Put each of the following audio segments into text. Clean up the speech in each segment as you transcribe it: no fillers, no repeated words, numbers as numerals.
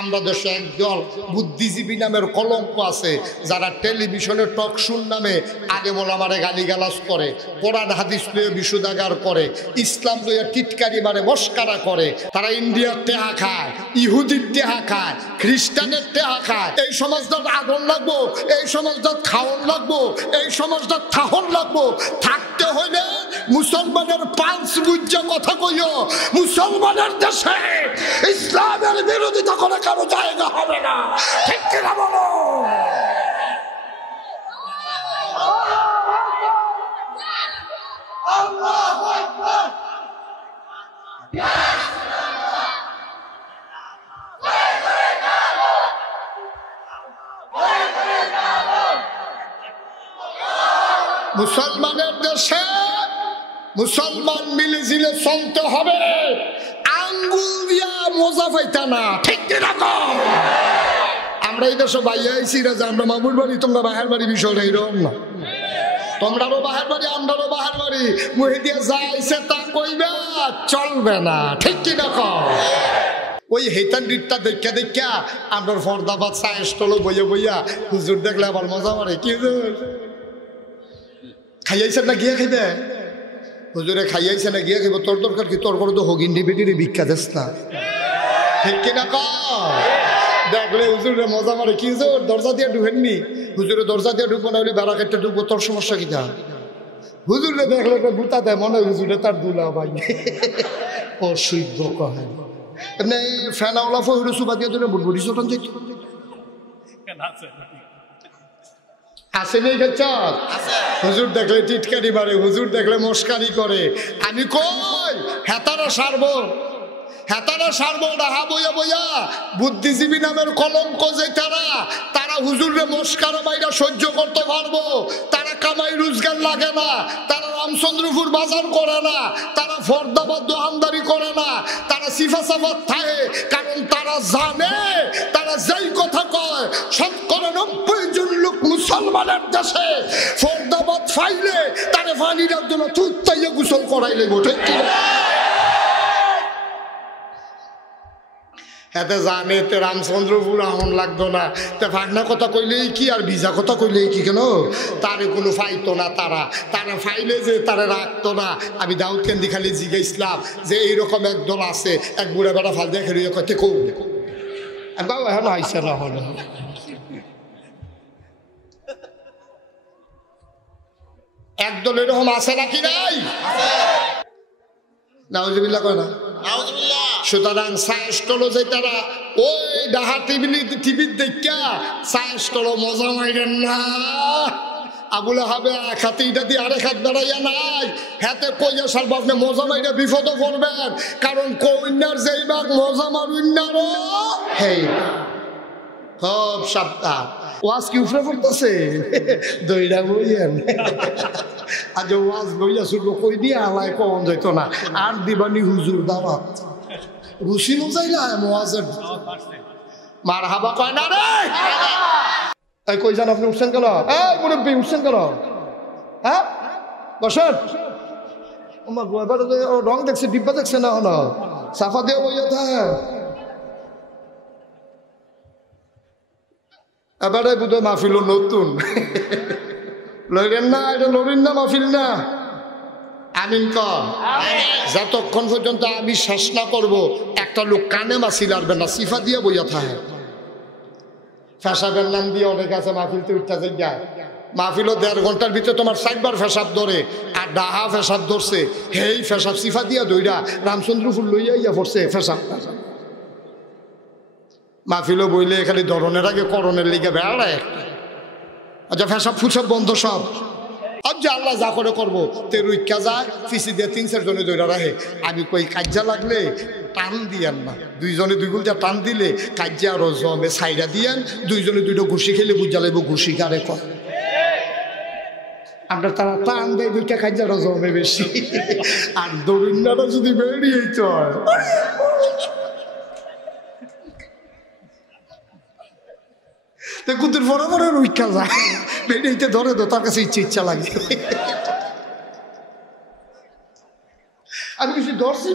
আমরা দেশে একদল বুদ্ধিজীবী নামের কলঙ্ক আছে, যারা টেলিভিশনে টক শুন নামে আলেম ওলামারে গালিগালাজ করে, কোরআন হাদিস লইয়া বিশুদ্ধাগার করে, ইসলাম লইয়া টিটকারি মারে মস্কারা করে। তারা ইন্ডিয়ার টেহা খায়, ইহুদির টেহা খায়, খ্রিস্টানের টেহা খায়। এই সমাজটার আগুন লাগবো, এই সমাজটার খাওয়ান লাগবো, এই সমাজটার থাহন লাগবো। থাকতে হইলে মুসলমানের পাঁচ বুঝা কথা কইও। মুসলমানের দেশে ইসলামের বিরোধিতা করে কারো জায়গা হবে না, ঠিক কিনা বলো? মুসলমানের দেশে মুসলমান মিলে জিলে চলতে হবে, আঙ্গুল দিয়া মজা পাইতা না, ঠিক কিনা? আমরা এই দেশে বাইরে আইসি যে আমরা মামুর বাড়ি, তোমরা বাহার বাড়ি, বিষয়টা এইরকম না। তোমরারও বাহার বাড়ি, আমরারও বাহার বাড়ি, মুহে দিয়ে যাইছে তা কইবে চলবে না, ঠিক কিনা? ওই হেতান রিটটা দেখা দেখা আমরা ফর্দাবাদ চায়ের স্টলে বইয়া বইয়া হুজুর দেখলে আবার মজা মারে। কি হুজুর খাইয়াইছেন না গিয়া খাইবে? হুজুরে খাইয়াইছে না গিয়া খাইব? তোর দরকার কি? তোর করে তো হগিন্ডি বেটিরে ভিক্ষা দেস না, ঠিক কিনা? দেখলে হুজুরে মজা মারে। কি হুজুর দরজা দিয়ে ঢুকেননি? হুজুরে দরজা দিয়ে ঢুকবো না, হলে বেড়া কেটে ঢুকবো, তোর সমস্যা কি? যা হুজুরে দেখলে একটা গুতা দেয়, মনে হয় হুজুরে তার দুলা ভাই। অসভ্য কহে এমনি ফেনাওলা ফহিরে সুবা দিয়ে ধরে বুড়বুড়ি চটন যেত আছে নেই? হুজুর দেখলে টিটকারি মারে, হুজুর দেখলে মস্কারি করে। আমি কই হেতারা সারবো, হেতারা সারবো ডাহা বইয়া বইয়া। বুদ্ধিজীবী নামের কলঙ্ক যে তারা হুজুরে মস্কারা বাইরা সহ্য করতে পারবো। তারা কামাই রোজগার লাগে না, তারা রামচন্দ্রপুর বাজার করে না, তারা ফর্দাবাদ দোকানদারি করে না, তারা সিফা সাফাত থাকে। কারণ তারা জানে, তারা যেই কথা কয় 90% লোক মুসলমানের দেশে ফর্দাবাদ ফাইলে তারা পানির জন্য তুত্তাইয়া গোসল করাই লেগো, ঠিক কিনা? এতে জানে তে রামচন্দ্রপুর আমন লাগতো না, তে ফাগনা কথা কইলেই কি আর ভিজা কথা কইলেই কি? কেন তারে কোনো ফাইতো না, তারা ফাইলে যে তারা রাখতো না। আমি দাউদ কেন্দি খালি জিজ্ঞাসলাম যে এইরকম একদল আছে, এক বুড়া বেড়া ফাল দিয়ে খেলে কইতে কৌ বাবু এখন আইসে না হলো। একদল এরকম আছে নাকি নাই? নাউজুবিল্লাহ কয় না? সুতরাং সায়েস্টল যে তারা ওই ডাহা টিভির দেখা সায়েস্টল মজা মাইরেন না। আবুল হাবে এক হাতে ইটা দিয়ে আরেক হাত বেড়াইয়া নাই, হাতে কইয়া সারব আপনি মজা মাইরে বিপদ পড়বেন। কারণ কইনার যেই বাঘ মজা মারুইনারও হেই সব সাবধান। ওয়াজ কি উফরে পড়তেছে? দইরা বইয়েন আজ ওয়াজ বইয়া শুরু কই দিয়ে আলায় কম যেত না। আর দিবানি হুজুর দাওয়াত রুশি মজাইলা ওয়াজের মার হাবা কয় না রে। এই কই যান আপনি? উঠছেন কেন? এই মুরব্বি উঠছেন কেন? হ্যাঁ বসেন। আমার রং দেখছে, ডিব্বা দেখছে না হলো সাফা দিয়ে বইয়া থাকে। এবারে বোধহয় মাহফিল নতুন লইলেন না, এটা লড়িন না মাহফিল না। আমিন কর। যতক্ষণ পর্যন্ত আমি শ্বাস না করবো একটা লোক কানে মাছি লাড়বে না, সিফা দিয়ে বইয়া থাকে। ফেসাবের নাম দিয়ে অনেক আছে মাহফিল তো উঠতে যায়। মাহফিলও 1.5 ঘন্টার ভিতরে তোমার 4 বার ফেসাব ধরে, আর ডাহা ফেসাব ধরছে। হেই ফেসাব সিফা দিয়া দইরা রামচন্দ্রপুর লইয়া ইয়া পড়ছে ফেসাব। মাহফিলও বইলে খালি ধরনের আগে করণের লিগে বেড়ায় একটা। আচ্ছা ফেসাব ফুসাব বন্ধ সব। আর যে আল্লাহ যা করে করবো তে রুইকা যায় ফিসি দিয়ে 3-4 জনে দইরা রাখে। আমি কই কাজ্জা লাগলে টান দিয়েন না, 2 জনে 2 গুলটা টান দিলে কাজ্জা আরো জমে সাইডা দিয়েন। 2 জনে 2টা ঘুষি খেলে বুঝা লাগব ঘুষি কারে কয়। আমরা তারা টান দেয় 2টা কাজ্জা আরো জমে বেশি। আর দরিন্দাটা যদি বেরিয়ে চয় কুতুর বড় বড় রুইকা যায় বেরিয়ে ধরে তো তার কাছে ইচ্ছা লাগে। আমি কিছু ধরছি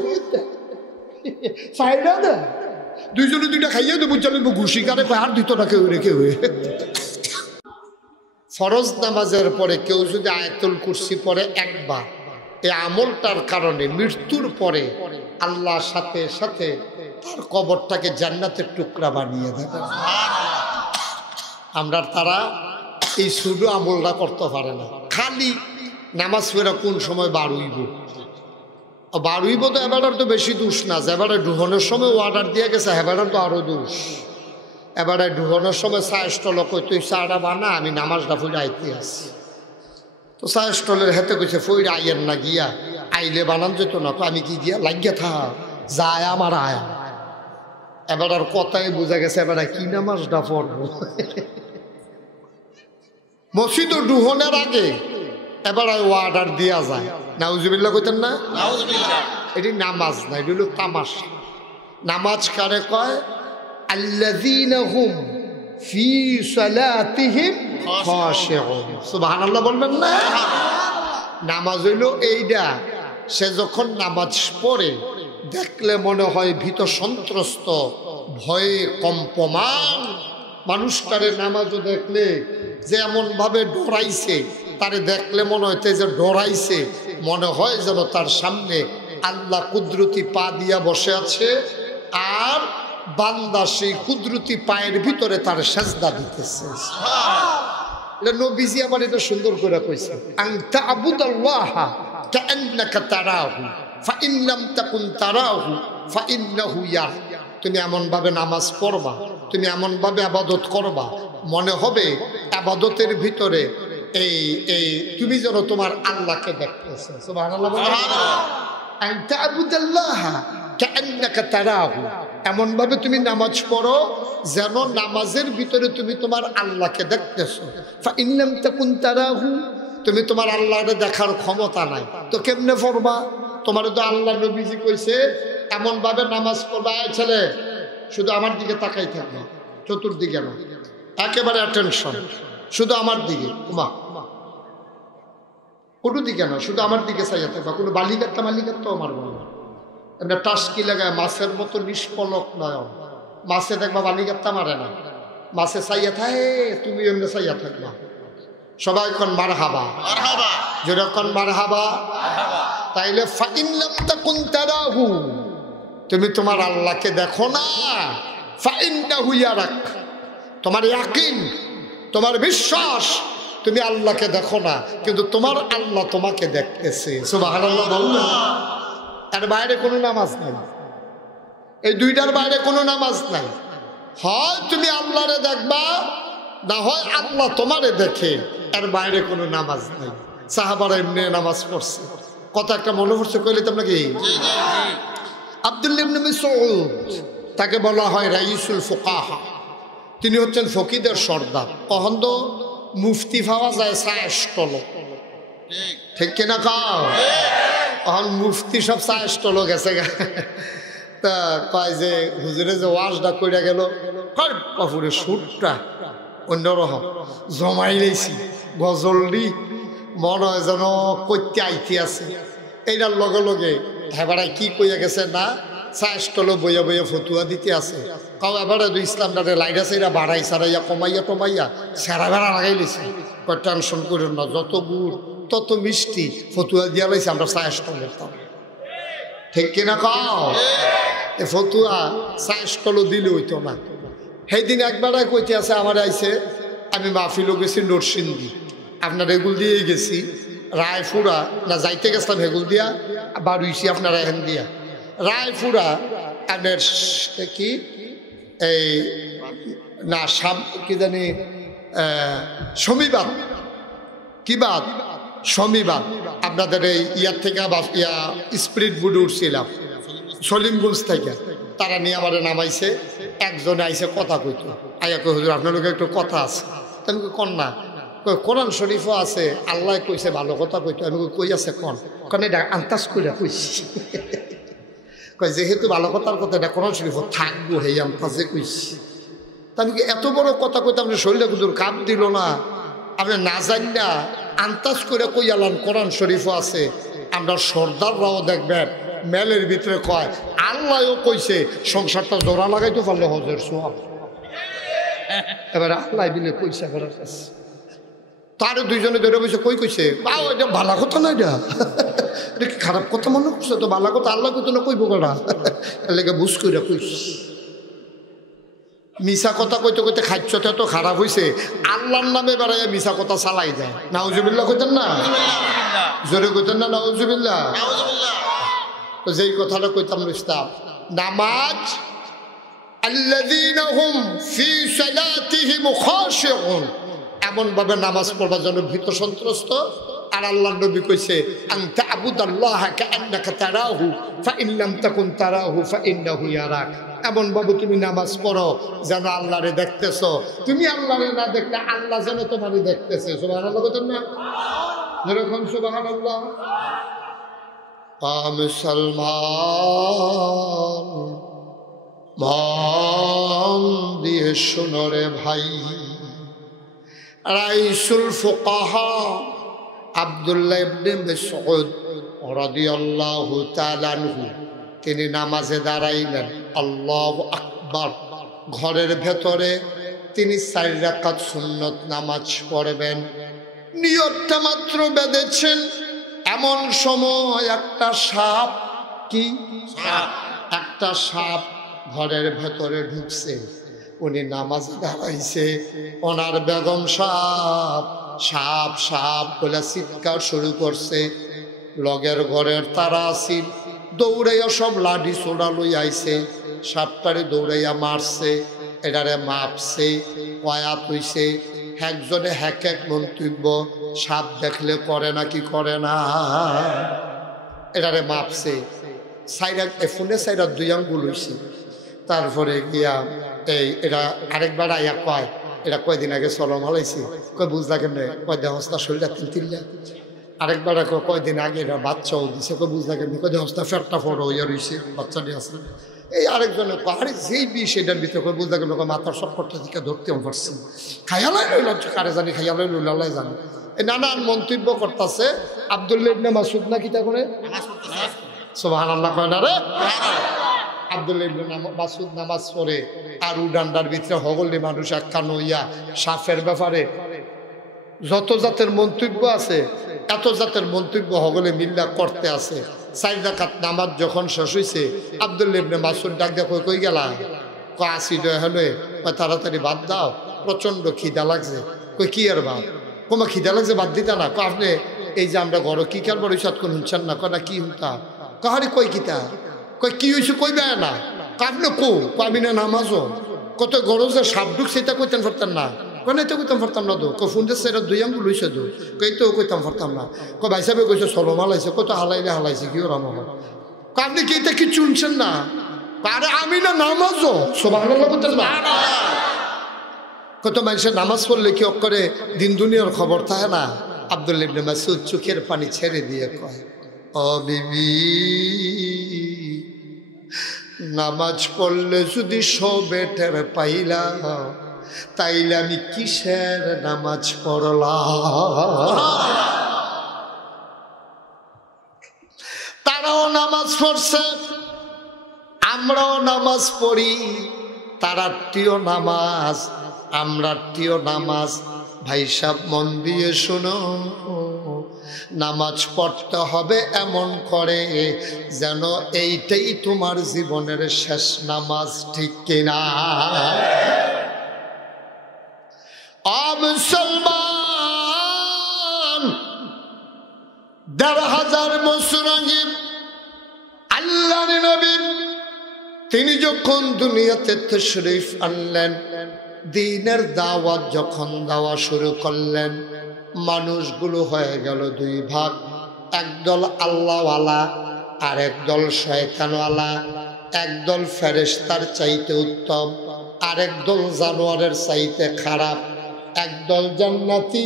সাইডা দে দুইজনে দুইটা খাইয়ে দেবো চলে ঘুষি কারে আর দিত না কেউ রে কেউ। ফরজ নামাজের পরে কেউ যদি আয়াতুল কুরসি পড়ে একবার, এই আমলটার কারণে মৃত্যুর পরে আল্লাহর সাথে সাথে তার কবরটাকে জান্নাতের টুকরা বানিয়ে দেবে। আমরা তারা এই শুধু আমলটা করতে পারে না, খালি নামাজ পড়া কোন সময় বাড়ুইব বাড়ুইব, তো এবারের তো বেশি দোষ না, এবারে ঢুহনের সময় অর্ডার দিয়ে গেছে, এবারের তো আরো দোষ। এবারে ঢুহনের সময় চায়ের কই তুই চাটা বানা, আমি নামাজটা ফুলে আইতে আসি। তো চায়ের স্টলের হাতে কইছে ফইরা আইয়ের না গিয়া, আইলে বানান যেত না, আমি কি গিয়া লাগিয়া থা যায় আমার আয়া। এবার আর কথাই বোঝা গেছে এবার কি নামাজটা পড়বো। মসজিদ ডুহনের আগে এবার অর্ডার দেওয়া যায়, নাউজুবিল্লাহ কইতেন না, এটি নামাজ না, এটি হলো তামাশা। নামাজ কারে কয়? আল্লাযীনা হুম ফি সালাতিহিম খাশিউন। সুবহানাল্লাহ বলবেন না? নামাজ হইল এইটা, সে যখন নামাজ পড়ে দেখলে মনে হয় ভীত সন্ত্রস্ত, ভয়ে কম্পমান। মানুষটারে নামাজও দেখলে যে এমন ভাবে ডরাইছে, তারে দেখলে মনে হইতে যে ডরাইছে, মনে হয় যেন তার সামনে আল্লাহ কুদরতি পা দিয়া বসে আছে, আর বান্দা সেই কুদরতি পায়ের ভিতরে তার সেজদা দিতেছে। এটা নবীজি আবার এটা সুন্দর করে কইছে, আনতা আবুদাল্লাহা কাআন্নাকা তারাহু ফাইন লাম তাকুন তারাহু ফাইন্নাহু ইয়ারাক। তুমি এমন ভাবে নামাজ পড়বা, তুমি এমন ভাবে ইবাদত করবা, মনে হবে ইবাদতের ভিতরে এই এই তুমি যেন তোমার আল্লাহকে দেখতেছো। সুবহানাল্লাহ বলেন। আনতা আবুদাল্লাহা কাআন্নাকা তারাহু, এমন ভাবে তুমি নামাজ পড়ো যেন নামাজের ভিতরে তুমি তোমার আল্লাহকে দেখতেছো। ফাইন লাম তাকুন তারাহু, তুমি তোমার আল্লাহকে দেখার ক্ষমতা নাই, তো কেমনে পড়বা? তোমার তো আল্লাহ নবীজি কইছে এমন ভাবে নামাজ পড়বা, ছেলে শুধু আমার দিকে তাকাই থাকবা, চতুর্দিকে না, একেবারে অ্যাটেনশন, শুধু আমার দিকে, মা কোনো দিকে না, শুধু আমার দিকে চাইয়া থাকবা, কোনো বালিকাত্তা মালিকাত্তাও মারবো না। এমনি টাস্কি লাগায় মাছের মতো নিষ্পলক নয়ন, মাছে দেখবা বালিকাত্তা মারে না, মাছে চাইয়া থাকে, তুমি এমনি চাইয়া থাকবা। সবাই কোন মারহাবা, যেরকম মারহাবা। তাইলে ফাইন লাম তাকুন তারাহু, তুমি তোমার আল্লাহকে দেখো না, ফাইন্নাহু ইয়ারাক, তোমার ইয়াকিন, তোমার বিশ্বাস, তুমি আল্লাহকে দেখো না, কিন্তু তোমার আল্লাহ তোমাকে দেখতেছে। সুবহানাল্লাহ বললেন। এর বাইরে কোনো নামাজ নাই, এই দুইটার বাইরে কোনো নামাজ নাই। হয় তুমি আল্লাহরে দেখবা, না হয় আল্লাহ তোমারে দেখে, এর বাইরে কোনো নামাজ নাই। সাহাবারা এমনি নামাজ পড়ছে। কথা একটা মনে পড়ছে কইলে তো আপনাকে, আব্দুল্লাহ ইবনে মাসউদ, তাকে বলা হয় রাইসুল ফুকাহা, তিনি হচ্ছেন ফকিদের সর্দার। কখন তো মুফতি পাওয়া যায় সায়স্টল, ঠিক কিনা কাও? এখন মুফতি সব সায়স্টল গেছে গা। তা কয় যে হুজুরে যে ওয়াজটা কইরা গেল, বাপুরে সুরটা অন্যরকম জমাই লেছি, গজলডি মনে হয় যেন কইতে আইতে আছে। এইটার লগে লগে হেবারাই কি কইয়া গেছে না, সায়স্টল বইয়া বইয়া ফতুয়া দিতে আছে। কাউ এবারে ইসলামটারে লাইরা সাইরা বাড়াই সারাইয়া কমাইয়া টমাইয়া সেরা বেড়া লাগাই লেছে। কয় টেনশন করেন না, যত গুড় তত মিষ্টি, ফতুয়া দিয়া লাইছে আমরা সায়স্টলের তাম, ঠিক কিনা কাও? এ ফতুয়া সায়স্টল দিলে হইতো না। সেই দিন একবারে কইতে আছে আমার আইছে, আমি মাহফিলও গেছি নরসিংদী, আপনার এগুল দিয়েই গেছি, রায়পুরা না যাইতে গেছিলাম হেগুল দিয়া, বাড়ুইছি আপনার এখান দিয়া রায়পুরা, আপনার কি এই না কি জানি শমিবাদ, কি বাদ শমিবাদ, আপনাদের এই ইয়ার থেকে ইয়া স্পিরিট বুড উঠছিলাম সলিমগঞ্জ থেকে, তারা নিয়ে আমার নামাইছে। একজনে আইসে কথা কইতো, আইয়া কই হুজুর আপনার লোক একটু কথা আছে। আমি কন না, কোরআন শরীফও আছে, আল্লাহ কইছে ভালো কথা কইতো। আমি কই আছে কন, কারণ এটা আন্তাজ করে কইছি। কয় যেহেতু ভালো কথার কথা, এটা কোরআন শরীফ থাকবো, হে আন্তাজে কইছি। তা আমি এত বড় কথা কইতে আপনি শরীরে হুজুর কাপ দিল না, আপনি না জানি না আন্তাজ করে কই আলান কোরআন শরীফও আছে। আমরা সর্দাররাও দেখবেন মেলের ভিতরে কয় আল্লাহও কইছে সংসারটা জোড়া লাগাইতে পারলে হজের সোয়াব। এবারে আল্লাহ বিলে কইছে এবার কাছে তার দুইজনে ধরে বসে কই কইছে এটা ভালো কথা না, এটা কি খারাপ কথা মনে করছে? তো ভালো কথা আল্লাহ কইতো না, কইব কটা লেগে বুঝ কইরা কইস। মিশা কথা কইতে কইতে খাচ্ছতে তো খারাপ হয়েছে, আল্লাহর নামে বেড়াইয়া মিশা কথা চালাই যায়। নাউজুবিল্লাহ কইতেন না, জোরে কইতেন না নাউজুবিল্লাহ। তো যেই কথাটা কইতাম রইস্তাম, নামাজ আল্লাযীনা হুম ফি সালাতিহিম খাশিউন, এমন ভাবে নামাজ পড়বার জন্য ভীত সন্ত্রস্ত। আর আল্লাহর নবী কইছে আনতা আবুদাল্লাহা কাআন্নাকা তারাহু ফাইন লাম তাকুন তারাহু ফাইন্নাহু ইয়ারাক, এমন ভাবে তুমি নামাজ পড়ো যেন আল্লাহরে দেখতেছো, তুমি আল্লাহরে না দেখলে আল্লাহ যেন তোমারে দেখতেছে। সুবহানাল্লাহ বলেন না, যেরকম সুবহানাল্লাহ। মুসলমান মন দিয়ে শোনো রে ভাই, রাইসুল ফুকাহা আব্দুল্লাহ ইবনে মাসউদ রাদিয়াল্লাহু তাআলা আনহু তিনি নামাজে দাঁড়াইলেন, আল্লাহু আকবার। ঘরের ভেতরে তিনি 4 রাকাত সুন্নত নামাজ পড়বেন, নিয়তটা মাত্র বেঁধেছেন। এমন সময় একটা সাপ, কি সাপ, একটা সাপ ঘরের ভেতরে ঢুকছে। উনি নামাজ দাঁড়াইছে, ওনার বেগম সাপ সাপ সাপ বলে চিৎকার শুরু করছে। লগের ঘরের তারা আসিল, দৌড়াইয়া সব লাঠি ছোড়া লই আইছে, সাপটারে দৌড়াইয়া মারছে, এটারে মাপছে, কয়াত হইছে। একজনে এক এক মন্তব্য, সাপ দেখলে করে না কি করে না, এটারে মাপছে। ফোনে সাইডা 2 আঙ্গুল হইছে। তারপরে গিয়া এরা আরেকবার আইয়া কয় এটা কয়দিন আগে চলম হালাইছি, কয় বুঝলা কেমনে, কয় দেহস্তা শরীরটা তিলতিল্লা। আরেকবার কয়দিন আগে এরা বাচ্চাও দিছে, কয় বুঝলা কেমনি, কয় দেহস্তা ফেরটা ফটো হইয়া রয়েছে, বাচ্চাটি আছে। এই আরেকজনে আরে যেই বিষ এটার ভিতরে কয় বুঝলা কেমন, মাথার সবকটা দিকে ধরতেও পারছি, খাইয়ালাই রইল, কারে জানি খাইয়ালাই রইল, আল্লাহ জানি। এই নানান মন্তব্য করতেছে। আব্দুল্লাহ ইবনে মাসউদ না কিতা করে সুবহানাল্লাহ কয় না রে, আব্দুল্লাহ ইবনে মাসউদ নামাজ পড়ে আর উডান্ডার ভিতরে হগলি মানুষ একখান হইয়া সাফের ব্যাপারে যত জাতের মন্তব্য আছে, এত জাতের মন্তব্য হগলে মিল্লা করতে আছে। 4 রাকাত নামাজ যখন শেষ হইছে, আব্দুল্লাহ ইবনে মাসউদ ডাক দিয়া কই গেলা, কয় আসি হলে, কয় তাড়াতাড়ি বাদ দাও, প্রচন্ড খিদা লাগছে। কই কি আর বাদ, তোমার খিদা লাগছে বাদ দিতা না, কয় আপনি এই যে আমরা ঘর কি কারবার হইছে কোন শুনছেন না, কয় না কি হুতা, কাহারি কই কিতা, কয় কি হয়েছে কই বেয় না, কাপনে কো পাবি না নামাজও, কত গরজে সাপ ঢুকছে এটা কইতেন পারতেন না, কয় না তো কইতাম পারতাম না, তো কয় ফোন দিচ্ছে এটা 2 আঙ্গুল হইছে, তো কই তো কইতাম পারতাম না, কয় ভাই সাহেব কইছে সলম হালাইছে, কত হালাইলে হালাইছে কি ওরা মনে, আপনি কি এটা কি শুনছেন না, আরে আমি না নামাজও। সুবহানাল্লাহ বলতেন না, কত মানুষের নামাজ পড়লে কি করে দিন দুনিয়ার খবর থাকে না। আব্দুল্লাহ ইবনে মাসউদ চোখের পানি ছেড়ে দিয়ে কয়, ও বিবি, নামাজ পড়লে যদি সবে টের পাইলাম, তাইলে আমি কিসের নামাজ পড়লাম। তারাও নামাজ পড়ছে, আমরাও নামাজ পড়ি, তারাটিও নামাজ, আমরাটিও নামাজ। ভাই সাহেব মন দিয়ে শোনো, নামাজ পড়তে হবে এমন করে যেন এইটাই তোমার জীবনের শেষ নামাজ, ঠিক কিনা? মুসলমান ১,৫০০ বছর আগে আল্লাহর নবী তিনি যখন দুনিয়াতে তাশরীফ আনলেন, দ্বীনের দাওয়াত যখন দেওয়া শুরু করলেন, মানুষগুলো হয়ে গেল 2 ভাগ। একদল আল্লাহওয়ালা আর একদল শয়তানওয়ালা, একদল ফেরেশতার চাইতে উত্তম, আরেকদল জানোয়ারের চাইতে খারাপ, একদল জান্নাতি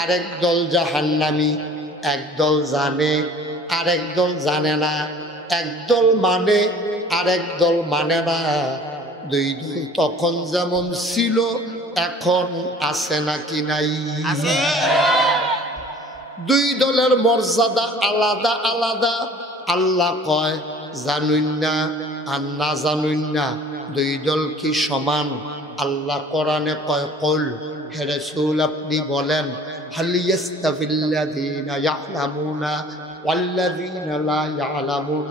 আর একদল জাহান্নামী, একদল জানে আর একদল জানে না, একদল মানে আর একদল মানে না। 2 দল তখন যেমন ছিল এখন আছে নাকি নাই? 2 দলের মর্যাদা আলাদা আলাদা, আল্লাহ কয় জানুন না আর না জানুন না দুই দল কি সমান? আল্লাহ কোরআনে কয় কল, হে রাসূল আপনি বলেন হাল ইয়াস্তাবিল্লাযীনা ইয়ালামুনা ওয়াল্লাযীনা লা ইয়ালামুন।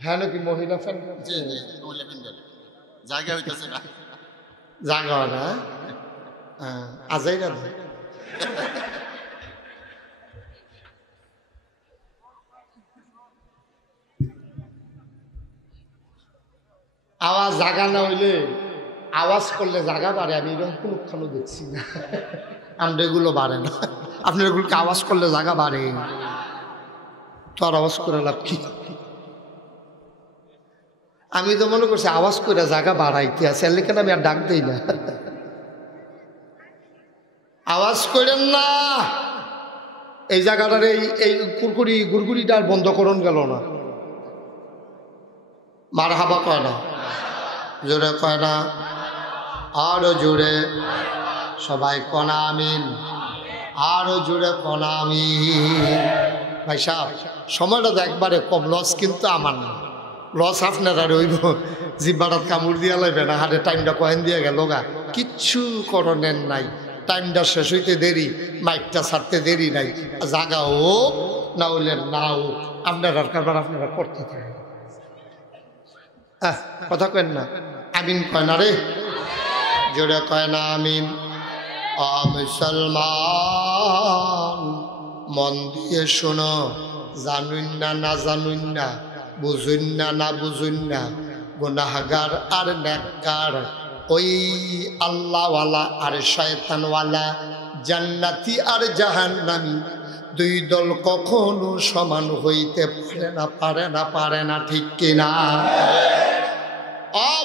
হ্যাঁ নাকি মহিলা ফ্যান? জি জি মহিলা প্যান্ডেল জায়গা হইতেছে না, জাগা না আজাই না আওয়াজ জাগা না হইলে আওয়াজ করলে জাগা বাড়ে। আমি এরকম কোনো দেখছি না, আমরা এগুলো বাড়ে না। আপনার এগুলোকে আওয়াজ করলে জাগা বাড়ে, তো আর আওয়াজ করে লাভ কি? আমি তো মনে করছি আওয়াজ করে জায়গা বাড়াইতে আছে, লেখেন আমি আর ডাক দিই না। আওয়াজ করেন না, এই জায়গাটার এই কুরকুরি গুড়গুড়িটা আর বন্ধ করুন গেল না। মার হাবা কয় না, জোরে কয় না, আরো জোরে সবাই কনা আমিন, আরো জোরে কনা আমিন। ভাই সাহেব সময়টা তো একবারে কম, লস কিন্তু আমার না, লস আপনার আর ওই জিব্বাটাত কামড় দিয়া লাগবে না। হারে টাইমটা কয়েন দিয়ে গেল গা, কিচ্ছু করণের নাই। টাইমটা শেষ হইতে দেরি, মাইকটা ছাড়তে দেরি নাই। জাগা হোক না হইলে না হোক, আপনার আর কারবার আপনারা করতে থাকে। কথা কেন না? আমিন কয় না রে, জোরে কয় না আমিন। মুসলমান মন দিয়ে শোনো, জানুন না না জানুন না, বুঝুন না না বুঝুন না, গুনাহগার আর নেককার, ওই আল্লাহওয়ালা আর শয়তানওয়ালা, জান্নাতি আর জাহান্নামী, দুই দল কখনো সমান হইতে পারে না, পারে না, পারে না, ঠিক কিনা?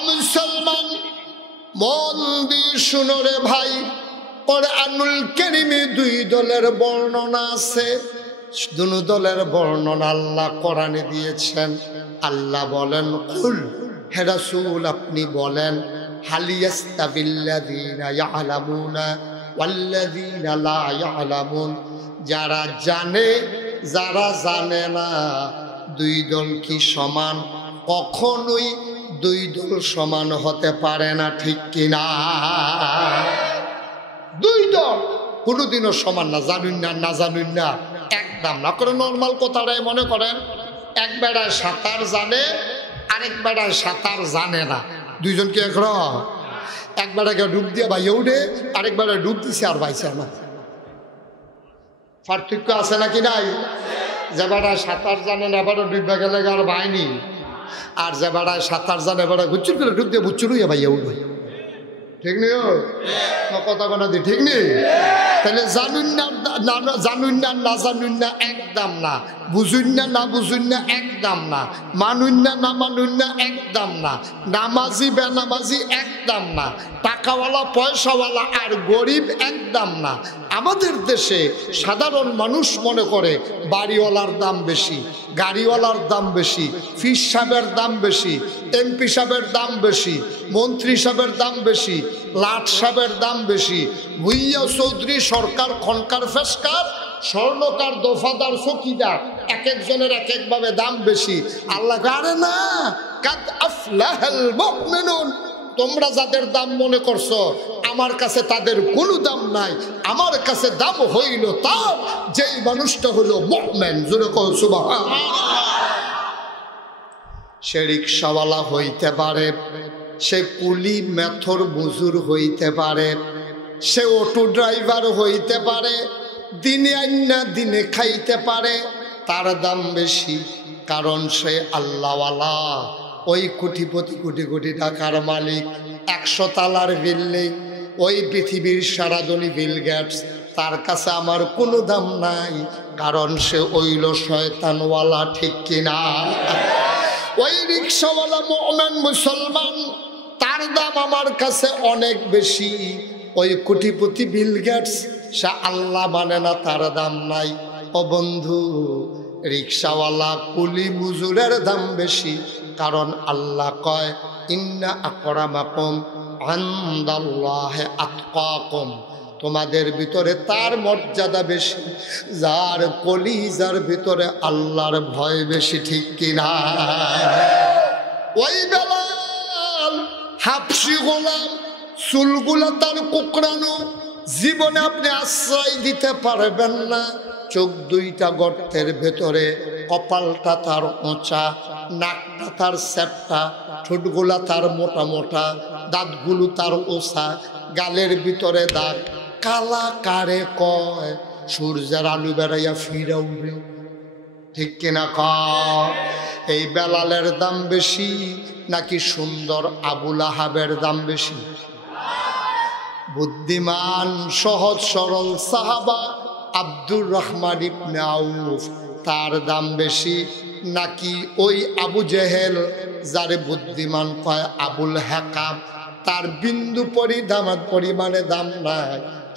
মুসলমান মন দিয়ে শুনো রে ভাই, কোরআনুল কারীমে দুই দলের বর্ণনা আছে। দুনো দলের বর্ণনা আল্লাহ কোরআনে দিয়েছেন। আল্লাহ বলেন কুল, হে রাসূল আপনি বলেন হাল ইয়াস্তাবিল্লাযীনা ইয়ালামুনা ওয়াল্লাযীনা লা ইয়ালামুন, যারা জানে যারা জানে না দুই দল কি সমান? কখনোই দুই দল সমান হতে পারে না, ঠিক কিনা? দুই দল কোনোদিনও সমান না। জানুন না না জানুন না একদম না করে নর্মাল কথাটাই মনে করেন, এক বেড়ায় সাঁতার জানে, আরেক বেড়ায় সাঁতার জানে না, দুইজনকে একরকম। এক বেড়াকে ডুব দিয়ে ভাইয়া উঠে, আরেক বেড়ায় ডুব দিছে আর ভাইছে না। পার্থক্য আছে নাকি নাই? যে বেড়ায় সাঁতার জানে না এবারে ডুববে গেলে আর ভাইনি, আর যে বেড়ায় সাঁতার জানে এবারে গুচ্ছুর করে ডুব দিয়ে বুচ্ছুর হইয়া ভাইয়া উঠবে, ঠিক নেই? কথা কোনো দি ঠিক নেই? তাহলে জানুন না জানুন না না জানুন না একদম না, বুঝুন না না বুঝুন না একদম না, মানুন না না মানুন না একদম না, নামাজি বেনামাজি একদম না, টাকাওয়ালা পয়সাওয়ালা আর গরিব একদম না। আমাদের দেশে সাধারণ মানুষ মনে করে বাড়িওয়ালার দাম বেশি, গাড়িওয়ালার দাম বেশি, ফিস সাহেবের দাম বেশি, এমপি সাহেবের দাম বেশি, মন্ত্রী সাহেবের দাম বেশি, লাট সাহেবের দাম বেশি, ভুইয়া চৌধুরী সরকার খনকার ফেসকার স্বর্ণকার দফাদার চকিদার এক একজনের এক একভাবে দাম বেশি। আল্লাহ আরে না, কাদ আফলাহাল মুমিনুন, তোমরা যাদের দাম মনে করছো আমার কাছে তাদের কোনো দাম নাই। আমার কাছে দাম হইল তার যেই মানুষটা হলো মুমিন। জোরে কও সুবহানাল্লাহ। সে রিকশাওয়ালা হইতে পারে, সে কুলি মেথর মজুর হইতে পারে, সে অটো ড্রাইভার হইতে পারে, দিনে আইনা দিনে খাইতে পারে, তার দাম বেশি, কারণ সে আল্লাহওয়ালা। ওই কোটিপতি কোটি কোটি টাকার মালিক, 100 তলার বিল্ডিং, ওই পৃথিবীর সারাদনি বিল গেটস, তার কাছে আমার কোনো দাম নাই, কারণ সে ওইল শয়তানওয়ালা, ঠিক কিনা? ওই রিক্সাওয়ালা মুমিন মুসলমান, তার দাম আমার কাছে অনেক বেশি। ওই কোটিপতি বিল গেটস, সে আল্লাহ মানে না, তার দাম নাই। ও বন্ধু, রিক্সাওয়ালা কুলি মজুরের দাম বেশি, কারণ আল্লাহ কয় ইন্না আকরামাকুম ইনদাল্লাহি আতকাকুম, তোমাদের ভিতরে তার মর্যাদা বেশি যার কলিজার ভিতরে আল্লাহর ভয় বেশি, ঠিক কিনা? ওই বেলাল হাবশি গোলাম, চুলগুলা তার কুকরানো, জীবনে আপনি আশ্রয় দিতে পারবেন না। চোখ দুইটা গর্তের ভেতরে, কপালটা তার উঁচা, নাকটা তার চ্যাপ্টা, ঠোঁটগুলা তার মোটা মোটা, দাঁতগুলো তার ওষা, গালের ভিতরে দাগ, কালা কারে কয় সূর্যের আলু বেড়াইয়া ফিরে উঠবে, ঠিক কিনা কয়? এই বেলালের দাম বেশি নাকি সুন্দর আবুল আহাবের দাম বেশি? বুদ্ধিমান সহজ সরল সাহাবা আব্দুর রহমান ইবনে আউফ, তার দাম বেশি নাকি ওই আবু জেহেল যারে বুদ্ধিমান কয় আবুল হাকাম, তার বিন্দু পরিমাণে দাম নাই,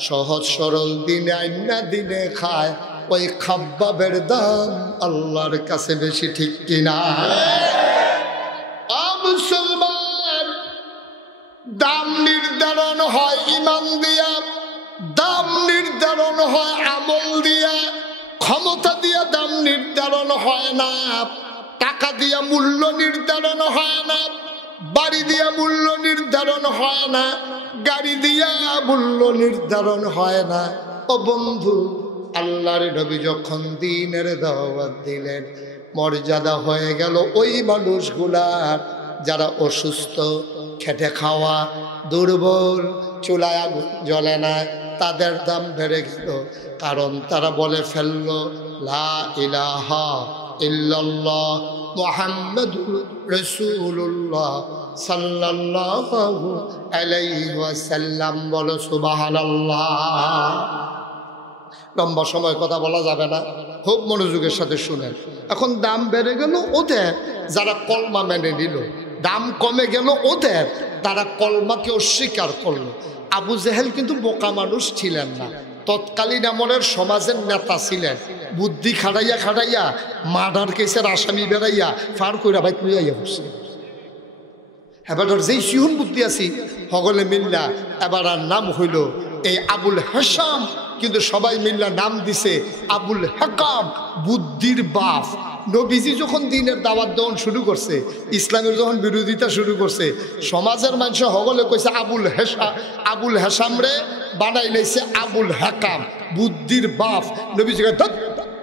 সহজ সরল দিনে আইনা দিনে খায়, ওই খাব্বাবের দাম আল্লাহর কাছে বেশি, ঠিক কিনা? মুসলমান, দাম নির্ধারণ হয় ইমান দিয়া, দাম নির্ধারণ হয় আমল দিয়া, ক্ষমতা দিয়া দাম নির্ধারণ হয় না, টাকা দিয়া মূল্য নির্ধারণ হয় না, বাড়ি দিয়া মূল্য নির্ধারণ হয় না, গাড়ি দিয়া মূল্য নির্ধারণ হয় না। ও বন্ধু, আল্লাহর নবী যখন দ্বীনের দাওয়াত দিলেন, মর্যাদা হয়ে গেল ওই মানুষগুলার যারা অসুস্থ, খেটে খাওয়া, দুর্বল, চুলায় আগুন জ্বলে না, তাদের দাম বেড়ে গেল। কারণ তারা বলে ফেলল লা ইলাহা ইল্লাল্লাহ মুহাম্মাদুর রাসূলুল্লাহ সাল্লাল্লাহু আলাইহি ওয়াসাল্লাম। বলো সুবহানাল্লাহ। লম্বা সময় কথা বলা যাবে না, খুব মনোযোগের সাথে শুনেন। এখন দাম বেড়ে গেল ওদের যারা কলমা মেনে নিল, দাম কমে গেল ওদের তারা কলমাকে অস্বীকার করলো। আবু জেহেল কিন্তু বোকা মানুষ ছিলেন না, তৎকালীন আমলের সমাজের নেতা ছিলেন। বুদ্ধি খাটাইয়া খাটাইয়া মার্ডার কেসের আসামি বেড়াইয়া ফার কইরা ভাই তুই আইয়া বসে এবার যেই সিহুন বুদ্ধি আছি সকলে মিল্লা এবার আর নাম হইল এই আবুল হাসাম, কিন্তু সবাই মিল্লা নাম দিছে আবুল হাকাম, বুদ্ধির বাপ। নবীজি যখন দ্বীনের দাওয়াত দেওয়ান শুরু করছে, ইসলামের যখন বিরোধিতা শুরু করছে, সমাজের মানুষ সকলে কইছে আবুল হাসাম রে বানাই লাইছে আবুল হাকাম, বুদ্ধির বাপ। নবীজি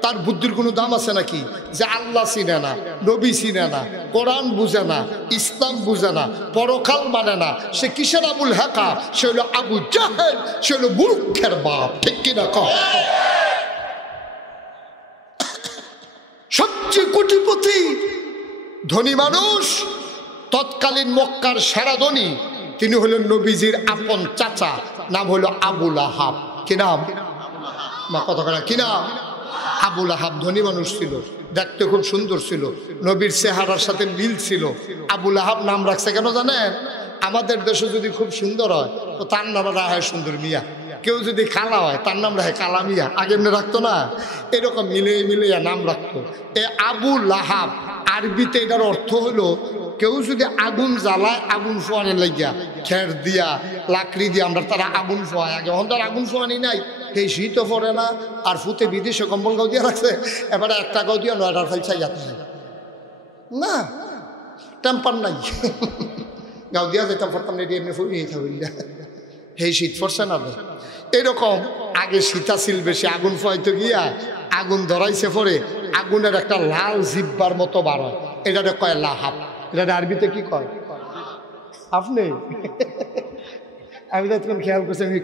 তার বুদ্ধির কোনো দাম আছে নাকি? যে আল্লাহ চিনে না, নবী চিনে না, কোরআন বুঝে না, ইসলাম বুঝে না, পরকাল মানে না, সে কিসের আবুল হাকাম? সে হলো আবু জাহেল, সে হলো মূর্খের বাপ, ঠিক কিনা কহ? সবচেয়ে কোটিপতি ধনী মানুষ, তৎকালীন মক্কার সেরা ধনী, তিনি হলেন নবীজির আপন চাচা, নাম হলো আবুল আহাব। কি নাম? মা কথা করা কি নাম? আবুল আহাব ধনী মানুষ ছিল, দেখতে খুব সুন্দর ছিল, নবীর চেহারার সাথে মিল ছিল। আবুল আহাব নাম রাখছে কেন জানেন? আমাদের দেশে যদি খুব সুন্দর হয় তো তার নাম রাখা হয় সুন্দর মিয়া, কেউ যদি কালা হয় তার নাম রাখে কালা মিয়া, আগে এমনি রাখতো না, এরকম মিলিয়ে নাম রাখতো। এ আবুল আহাব আরবিতে এটার অর্থ হলো কেউ যদি আগুন জ্বালায়, আগুন ফোয়ানে লাগিয়া খের দিয়া লাকড়ি দিয়ে আমরা তারা আগুন ফোয়ায়, আগে অন্তর আগুন ফোয়ানি নাই, এই শীতও পড়ে না, আর ফুতে বিদেশে কম্বল গাও দিয়ে রাখছে, এবারে একটা গাও দিয়ে 9টার ফেলছে যাচ্ছে না, টেম্পার নাই, গাও দিয়া যেতাম পড়তাম না, এমনি ফুরিয়ে থাকলে এই শীত পড়ছে না। এরকম আগে সীতা ছিল বেশি, আগুন ফোয়াইতে গিয়া আগুন ধরাইছে পরে আগুনের একটা লাল জিব্বার মতো বার হয়, এটাতে কয় লাহাব। এটা আরবিতে কি কয় আপনি? আমি তো তখন খেয়াল করছি, আমি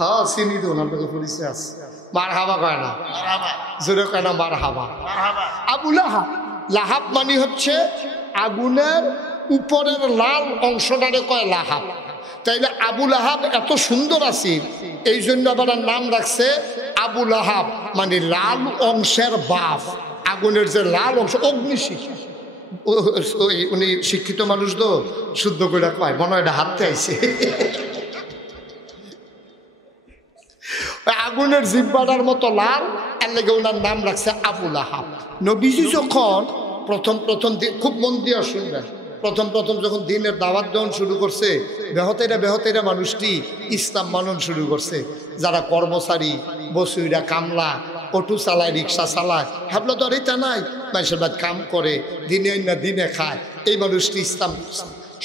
হ্যাঁ চিনি তো ওনার কাছে পরিচয় আছে। মার হাবা কয় না, জোরে কয় না মার হাবা। আবু লাহাব, লাহাব মানে হচ্ছে আগুনের উপরের লাল অংশটারে কয় লাহাব। তাইলে আবু লাহাব এত সুন্দর আছে, এই জন্য আবার নাম রাখছে আবু লাহাব, মানে লাল অংশের বাপ। আগুনের যে লাল অংশ, অগ্নিশিখা, উনি শিক্ষিত মানুষ তো শুদ্ধ করে কয়, মনে হয় হাতে আইছে। আগুনের জিব্বাটার মতো লাল, এর লেগে ওনার নাম রাখছে আবু লাহাব। নবীজি যখন প্রথম খুব মন দিয়ে শুনবেন, প্রথম যখন দিনের দাওয়াত দেওয়ান শুরু করছে, বেহতেরা মানুষটি ইসলাম মানন শুরু করছে। যারা কর্মচারী, বসুইরা, কামলা, অটো চালায়, রিক্সা চালায়, ভাবলো তো আর এটা নাই, মানুষের বাদ কাম করে, দিনে না দিনে খায়, এই মানুষটি ইসলাম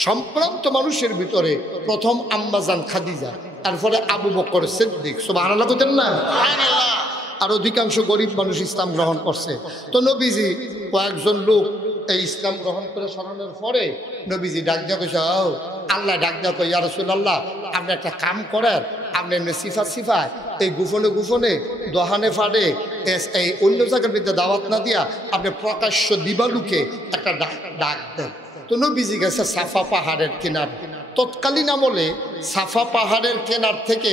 সম্ভ্রান্ত মানুষের ভিতরে প্রথম আম্মাজান খাদিজা, তারপরে আবু বকর সিদ্দিক, সুবহানাল্লাহ কইতেন না? আর অধিকাংশ গরিব মানুষ ইসলাম গ্রহণ করছে। তো নবীজি কয়েকজন লোক এই ইসলাম গ্রহণ করে সরানোর পরে নবীজি ডাক দেওয়া কইছে, আল্লাহ ডাক দেওয়া কই, ইয়া রাসূলুল্লাহ, আপনি একটা কাম করেন, আপনি এমনি সিফায় এই গোপনে দোহানে ফাড়ে এই অন্য জায়গার মধ্যে দাওয়াত না দিয়া আপনি প্রকাশ্য দিবালুকে একটা ডাক দেন। তো নবীজি গেছে সাফা পাহাড়ের কিনারে। তৎকালীন আমলে সাফা পাহাড়ের কেনার থেকে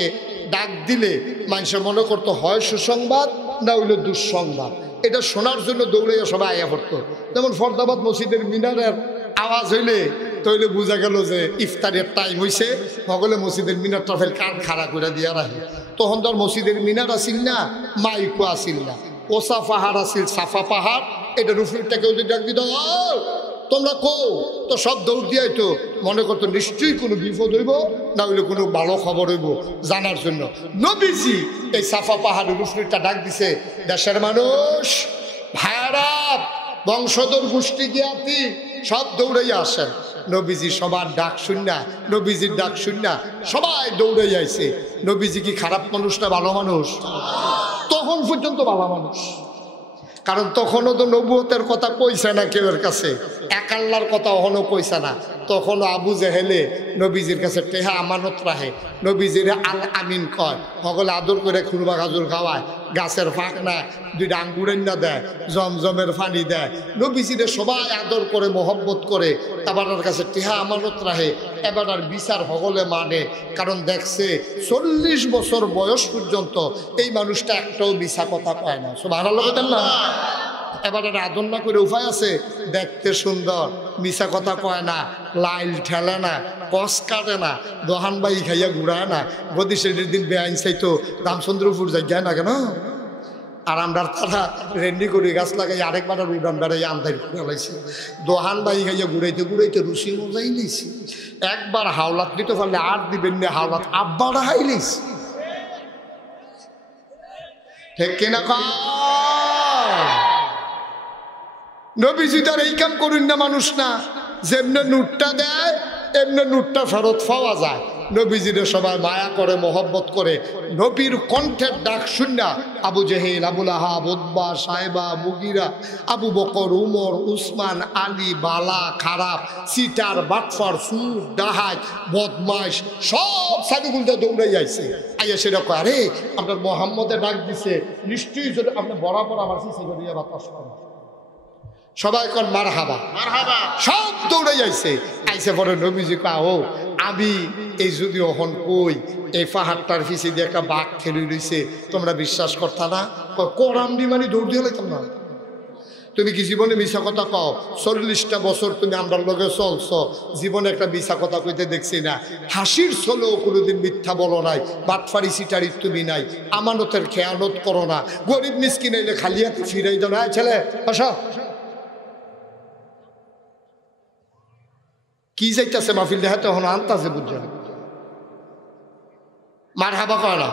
ডাক দিলে মানুষের মনে করতো হয় সুসংবাদ না হইল দুঃসংবাদ। এটা শোনার জন্য দৌড়ে সবাই আয়া পড়তো। যেমন ফরদাবাদ মসজিদের মিনারের আওয়াজ হইলে তৈলে বোঝা গেল যে ইফতারের টাইম হয়েছে, সকলে মসজিদের মিনারটা ফের কান খাড়া করে দিয়া রাখে। তখন তো আর মসজিদের মিনার আসিল না, মাইকও আসিল না, ওসা পাহাড় আসিল, সাফা পাহাড়। এটা রুফিরটাকে ওদের ডাক দিত, তোমরা কো, তো সব দৌড় দিয়াই তো মনে করতো নিশ্চয়ই কোনো বিপদ হইব, না হইলে কোনো ভালো খবর হইব জানার জন্য। নবীজি এই সাফা পাহাড়ের রুফিরটা ডাক দিছে, দেশের মানুষ, ভাইরা, বংশধর, গোষ্ঠী জ্ঞাতি সব দৌড়াইয়া আসেন। নবীজি সবার ডাক শুননা, নবীজির ডাক শুননা সবাই দৌড়াই আইছে। নবীজি কি খারাপ মানুষ না ভালো মানুষ? তখন পর্যন্ত ভালো মানুষ, কারণ তখনও তো নবুয়তের কথা কইছে না কেউ এর কাছে, এক আল্লাহর কথা ওখানেও কইছে না। তখনও আবু জেহেলে নবীজির কাছে টেহা আমানত রাখে, নবীজির আল আমিন কয়, সকলে আদর করে খুরবা গাজর খাওয়ায়, গাছের ফাঁক না দুইটা আঙ্গুরের না দেয়, জমজমের পানি দেয়। নবীজিরে সবাই আদর করে মহব্বত করে এবার কাছে টেহা আমানত রাখে। এবার আর বিচার সকলে মানে, কারণ দেখছে 40 বছর বয়স পর্যন্ত এই মানুষটা একটাও মিছা কথা কয় না। সুবহানাল্লাহ বলেন না? এবার আর আদর না করে উপায় আছে? দেখতে সুন্দর, মিছা কথা কয় না, লাইল ঠেলে না, কস কাটে না, দোহান বাই খাইয়া ঘুরায় না। গদি সেটির দিন বেআইন চাইতো রামচন্দ্রপুর যাই না কেন? আর আমরা তারা রেন্ডি করে গাছ লাগাই আরেকবার উড়ান বেড়াই আন্দাই ফেলাইছি, দোহান বাই খাইয়া ঘুরাইতে রুচি মজাই নিয়েছি। একবার হাওলাত নিতে পারলে আর দিবেন না, হাওলাত আব্বারা হাইলিস, ঠিক কিনা কয়? নবীজি তার এই কাম করুন না মানুষ না, যেমনে নুটটা দেয় এমনি নুটটা ফেরত পাওয়া যায়। নবীজিরে সবাই মায়া করে, মহব্বত করে। নবীর কণ্ঠের ডাক শুননা আবু জেহেল, আবুল আহাব, উতবা, সাহেবা, মুগিরা, আবু বকর, উমর, উসমান, আলী, বালা, খারাপ, সিটার, বাটফার, সুর, ডাহাজ, বদমাইশ সব সাধুগুলতে দৌড়াই আইছে। আইয়া সেটা কয়, আরে আপনার মোহাম্মদের ডাক দিছে, নিশ্চয়ই যদি আপনি বরাবর আমার সিসে করিয়া বাতাস করেন। সবাই কন মারহাবা, সব দৌড়ে যাইছে। আইসে পরে নবীজি কাও, আমি এই যদি ওহন কই এই পাহাড়টার পিছে দিয়ে একটা বাঘ খেলে রয়েছে, তোমরা বিশ্বাস করতা না? কোরআন মানে দৌড় দিয়ে লাইতাম না। তুমি কি জীবনে মিশা কথা কও? 40টা বছর তুমি আমরা লগে চলছ, জীবনে একটা মিশা কথা কইতে দেখছি না। হাসির ছলেও কোনোদিন মিথ্যা বলো নাই, বাটফারি সিটারি তুমি নাই, আমানতের খেয়ানত করো না, গরিব মিসকিন এলে খালি হাতে ফিরাই দাও না। ছেলে আসো, কি যাইতেছে মাহফিল দেখাতে হন আনতাছে, বুঝছেন? মারহাবা কয় না?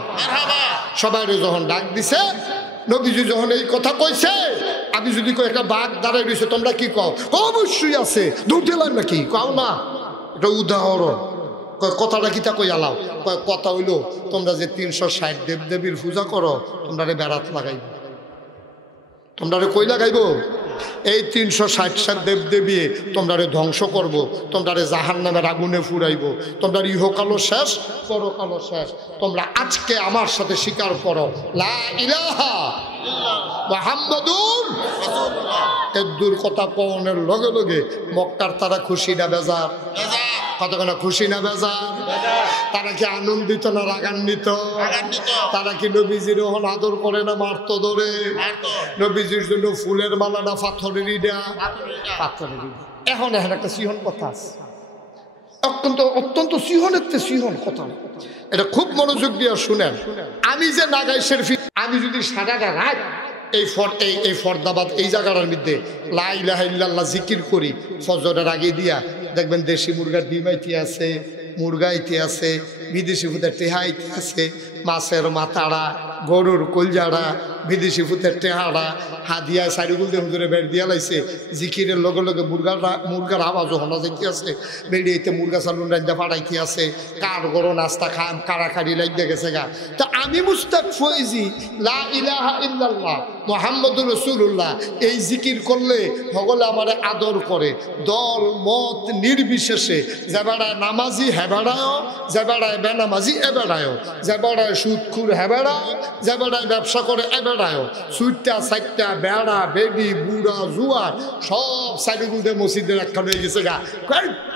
সবাই যখন ডাক দিছে, নবীজি যখন এই কথা কইছে, আমি যদি কই একটা বাঘ দাঁড়াই রয়েছে, তোমরা কি কও? অবশ্যই আছে, দৌড় দিলাম নাকি? কও না, এটা উদাহরণ। কথাটা কিতা কই আলাও? কথা হইল, তোমরা যে 360 দেবদেবীর পূজা করো, তোমরা বেড়াত লাগাইব। তোমরা কই লাগাইব? এই 360 দেবদেবী তোমরা ধ্বংস করব, তোমরা জাহান্নামের আগুনে ফুরাইব, তোমরা ইহকালও শেষ, পরকালও শেষ। তোমরা আজকে আমার সাথে স্বীকার করো লা ইলাহা মুহাম্মাদুর রাসূলুল্লাহ। এর কথা কওনের লগে লগে মক্কার তারা খুশি না বেজার? কতক্ষণ খুশি না বেজার? তারা কি আনন্দিত না রাগান্বিত? তারা কি নবীজির ওহন আদর করে না মারতো ধরে? নবীজির জন্য ফুলের মালা না পাথরের ইডা? পাথরের ইডা। এখন একটা সিহন কথা আছে, অত্যন্ত সিহনের সিহন কথা। এটা খুব মনোযোগ দিয়ে শুনেন। আমি যে নাগাই শরীফ, আমি যদি সারাটা রাত এই ফরদাবাদ এই জায়গাটার মধ্যে লা ইলাহা ইল্লাল্লাহ জিকির করি, ফজরের আগে দিয়া দেখবেন দেশি মুরগার ডিম আইতে আছে, মুরগা আইতে আছে, বিদেশি ফুতের টেহা আইতে আছে, মাছের মাথাড়া, গরুর কলজাড়া, বিদেশি ফুতের টেহাড়া, হাদিয়া সাইডগুল দিয়ে হুজুরে বেড় দিয়া লাইছে। জিকিরের লগে লগে মুরগার আওয়াজও হনা যাইতে আছে, বেড়িয়েতে মুরগা চালুন রাজ্যা পাড়াইতে আছে, কার গরো নাস্তা খাম কাড়াকাড়ি লাগিয়ে গেছে গা। তা আমি মুস্তাক ফয়েজি লা ইলাহা ইল্লাল্লাহ মুহাম্মাদুর রাসূলুল্লাহ এই জিকির করলে সকলে আমারে আদর করে, দল মত নির্বিশেষে। যে বেড়ায় নামাজি হেবেড়ায়ও, যে বেড়ায় বেনামাজি এবেড়ায়ও, যে বেড়ায় সুদখুর হেবেড়াও, যে বেড়ায় ব্যবসা করে এবেড়ায়ও, সুইটটা সাইটটা বেড়া বেডি বুড়া জুয়ার সব সাইডগুলোতে মসজিদের একটা হয়ে গেছে গা।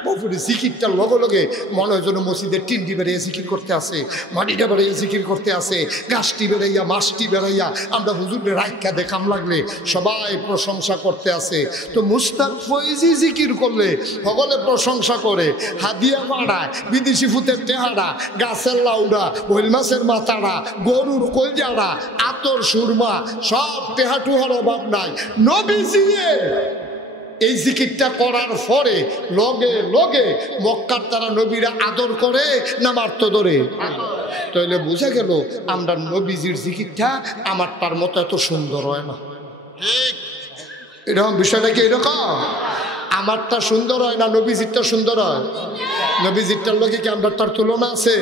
বপুরে জিকিরটার লগে লগে মনে হয় যেন মসজিদের টিনটি বেড়াইয়া জিকির করতে আসে, মাটিটা বেড়াইয়া জিকির করতে আসে, গাছটি বেড়াইয়া মাছটি বেড়াইয়া আমরা হুজুরের রাইখা দেখাম লাগলে সবাই প্রশংসা করতে আসে। তো মুস্তাক ফয়েজি জিকির করলে সকলে প্রশংসা করে, হাদিয়া পাড়ায়, বিদেশি ফুতের টেহাড়া, গাছের লাউডা, ভৈল মাছের মাথাড়া, গরুর কলজাড়া, আতর সুরমা সব টেহা টুহার অভাব নাই। নবীজি এই জিকিরটা করার পরে লগে লগে মক্কার তারা নবীরা আদর করে না মারত ধরে? তাহলে বোঝা গেল আমরা নবীজির জিকিরটা আমারটার মতো এত সুন্দর হয় না। এরকম বিষয়টা কি এরকম? আমারটা সুন্দর হয় না নবীজিরটা সুন্দর হয়? নবীজিরটার লগে কি আমরা তার তুলনা আছে?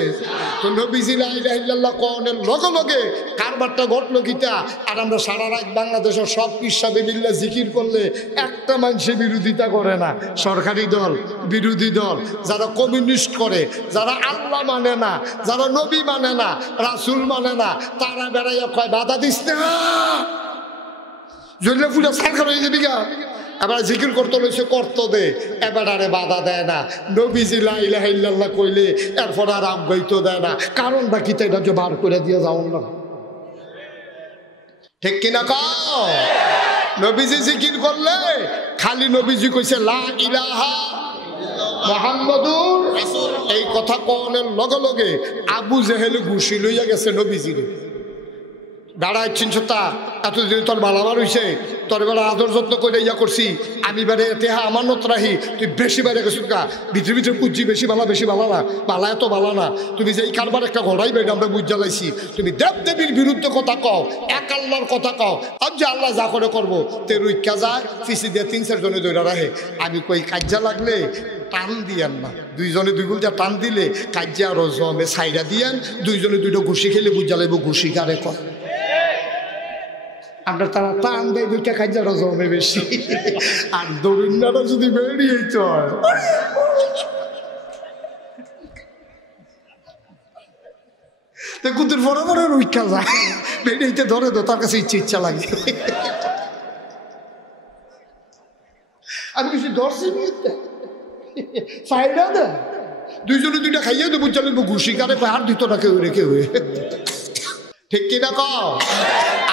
তো নবীজি লা ইলাহা ইল্লাল্লাহ কোনের লগে লগে কারবারটা ঘটলো কিটা? আর আমরা সারা রাত বাংলাদেশের সব পিসাবে মিল্লা জিকির করলে একটা মানুষের বিরোধিতা করে না। সরকারি দল, বিরোধী দল, যারা কমিউনিস্ট করে, যারা আল্লাহ মানে না, যারা নবী মানে না, রাসূল মানে না, তারা বেড়াইয়া কয় বাধা দিস না, জ্বললে ফুলে সরকার হয়ে যাবি গা। এবার জিকির করতে লইছে করত দে, এবার আরে বাধা দেয় না। নবীজি লা ইলাহা ইল্লাল্লাহ কইলে এরপর আর আগাইতে দেয় না। কারণ বাকি তো এটা যে বার করে দিয়ে যাও না, ঠিক কিনা কও? নবীজি জিকির করলে খালি নবীজি কইছে লা ইলাহা মুহাম্মাদুর রাসূল, এই কথা কওয়ার লগে লগে আবু জেহেল ঘুষি লইয়া গেছে নবীজিরে। দাঁড়ায় চিনছতা এতদিন তোর বালাবার হইছে, তোর বেলা আদর যত্ন করে ইয়া করছি, আমি বেড়ে টেহা আমানত রাহি, তুই বেশি বেড়ে গেছিস গা, ভিতরে ভিতরে বুঝছি বেশি বালা না, বালা এত বালা না। তুমি যে এই কারবার একটা ঘোড়াই বেড়ে আমরা বুঝ জ্বালাইছি, তুমি দেব দেবীর বিরুদ্ধে কথা কও, এক আল্লাহর কথা কও, আর যে আল্লাহ যা করে করবো। তে রুইকা যায় ফিসি দিয়ে 3-4 জনে দৌড়া রাখে। আমি কই কাজ্যা লাগলে টান দিয়ান না, দুইজনে দুই গুলটা টান দিলে কাজ্যা আরো জমে সাইডা দিয়ান, দুইজনে দুটো ঘুষি খেলে বুঝ জ্বালাইব ঘুষি কারে কয়। আমরা তারা টান দেয় দুইটা কাজ্যারও জমে বেশি, আর দরিন্দাটা যদি বেরিয়ে চয় কুতুর বড় বড় রুইকা যায়, বেরিয়েতে ধরে তো তার কাছে ইচ্ছা লাগে। আমি কিছু ধরছি সাইডা দে, দুইজনে দুইটা খাইয়ে দেবো চালিব ঘুষি কারে আর দিত না কেউ রেখে হয়ে, ঠিক কিনা কও?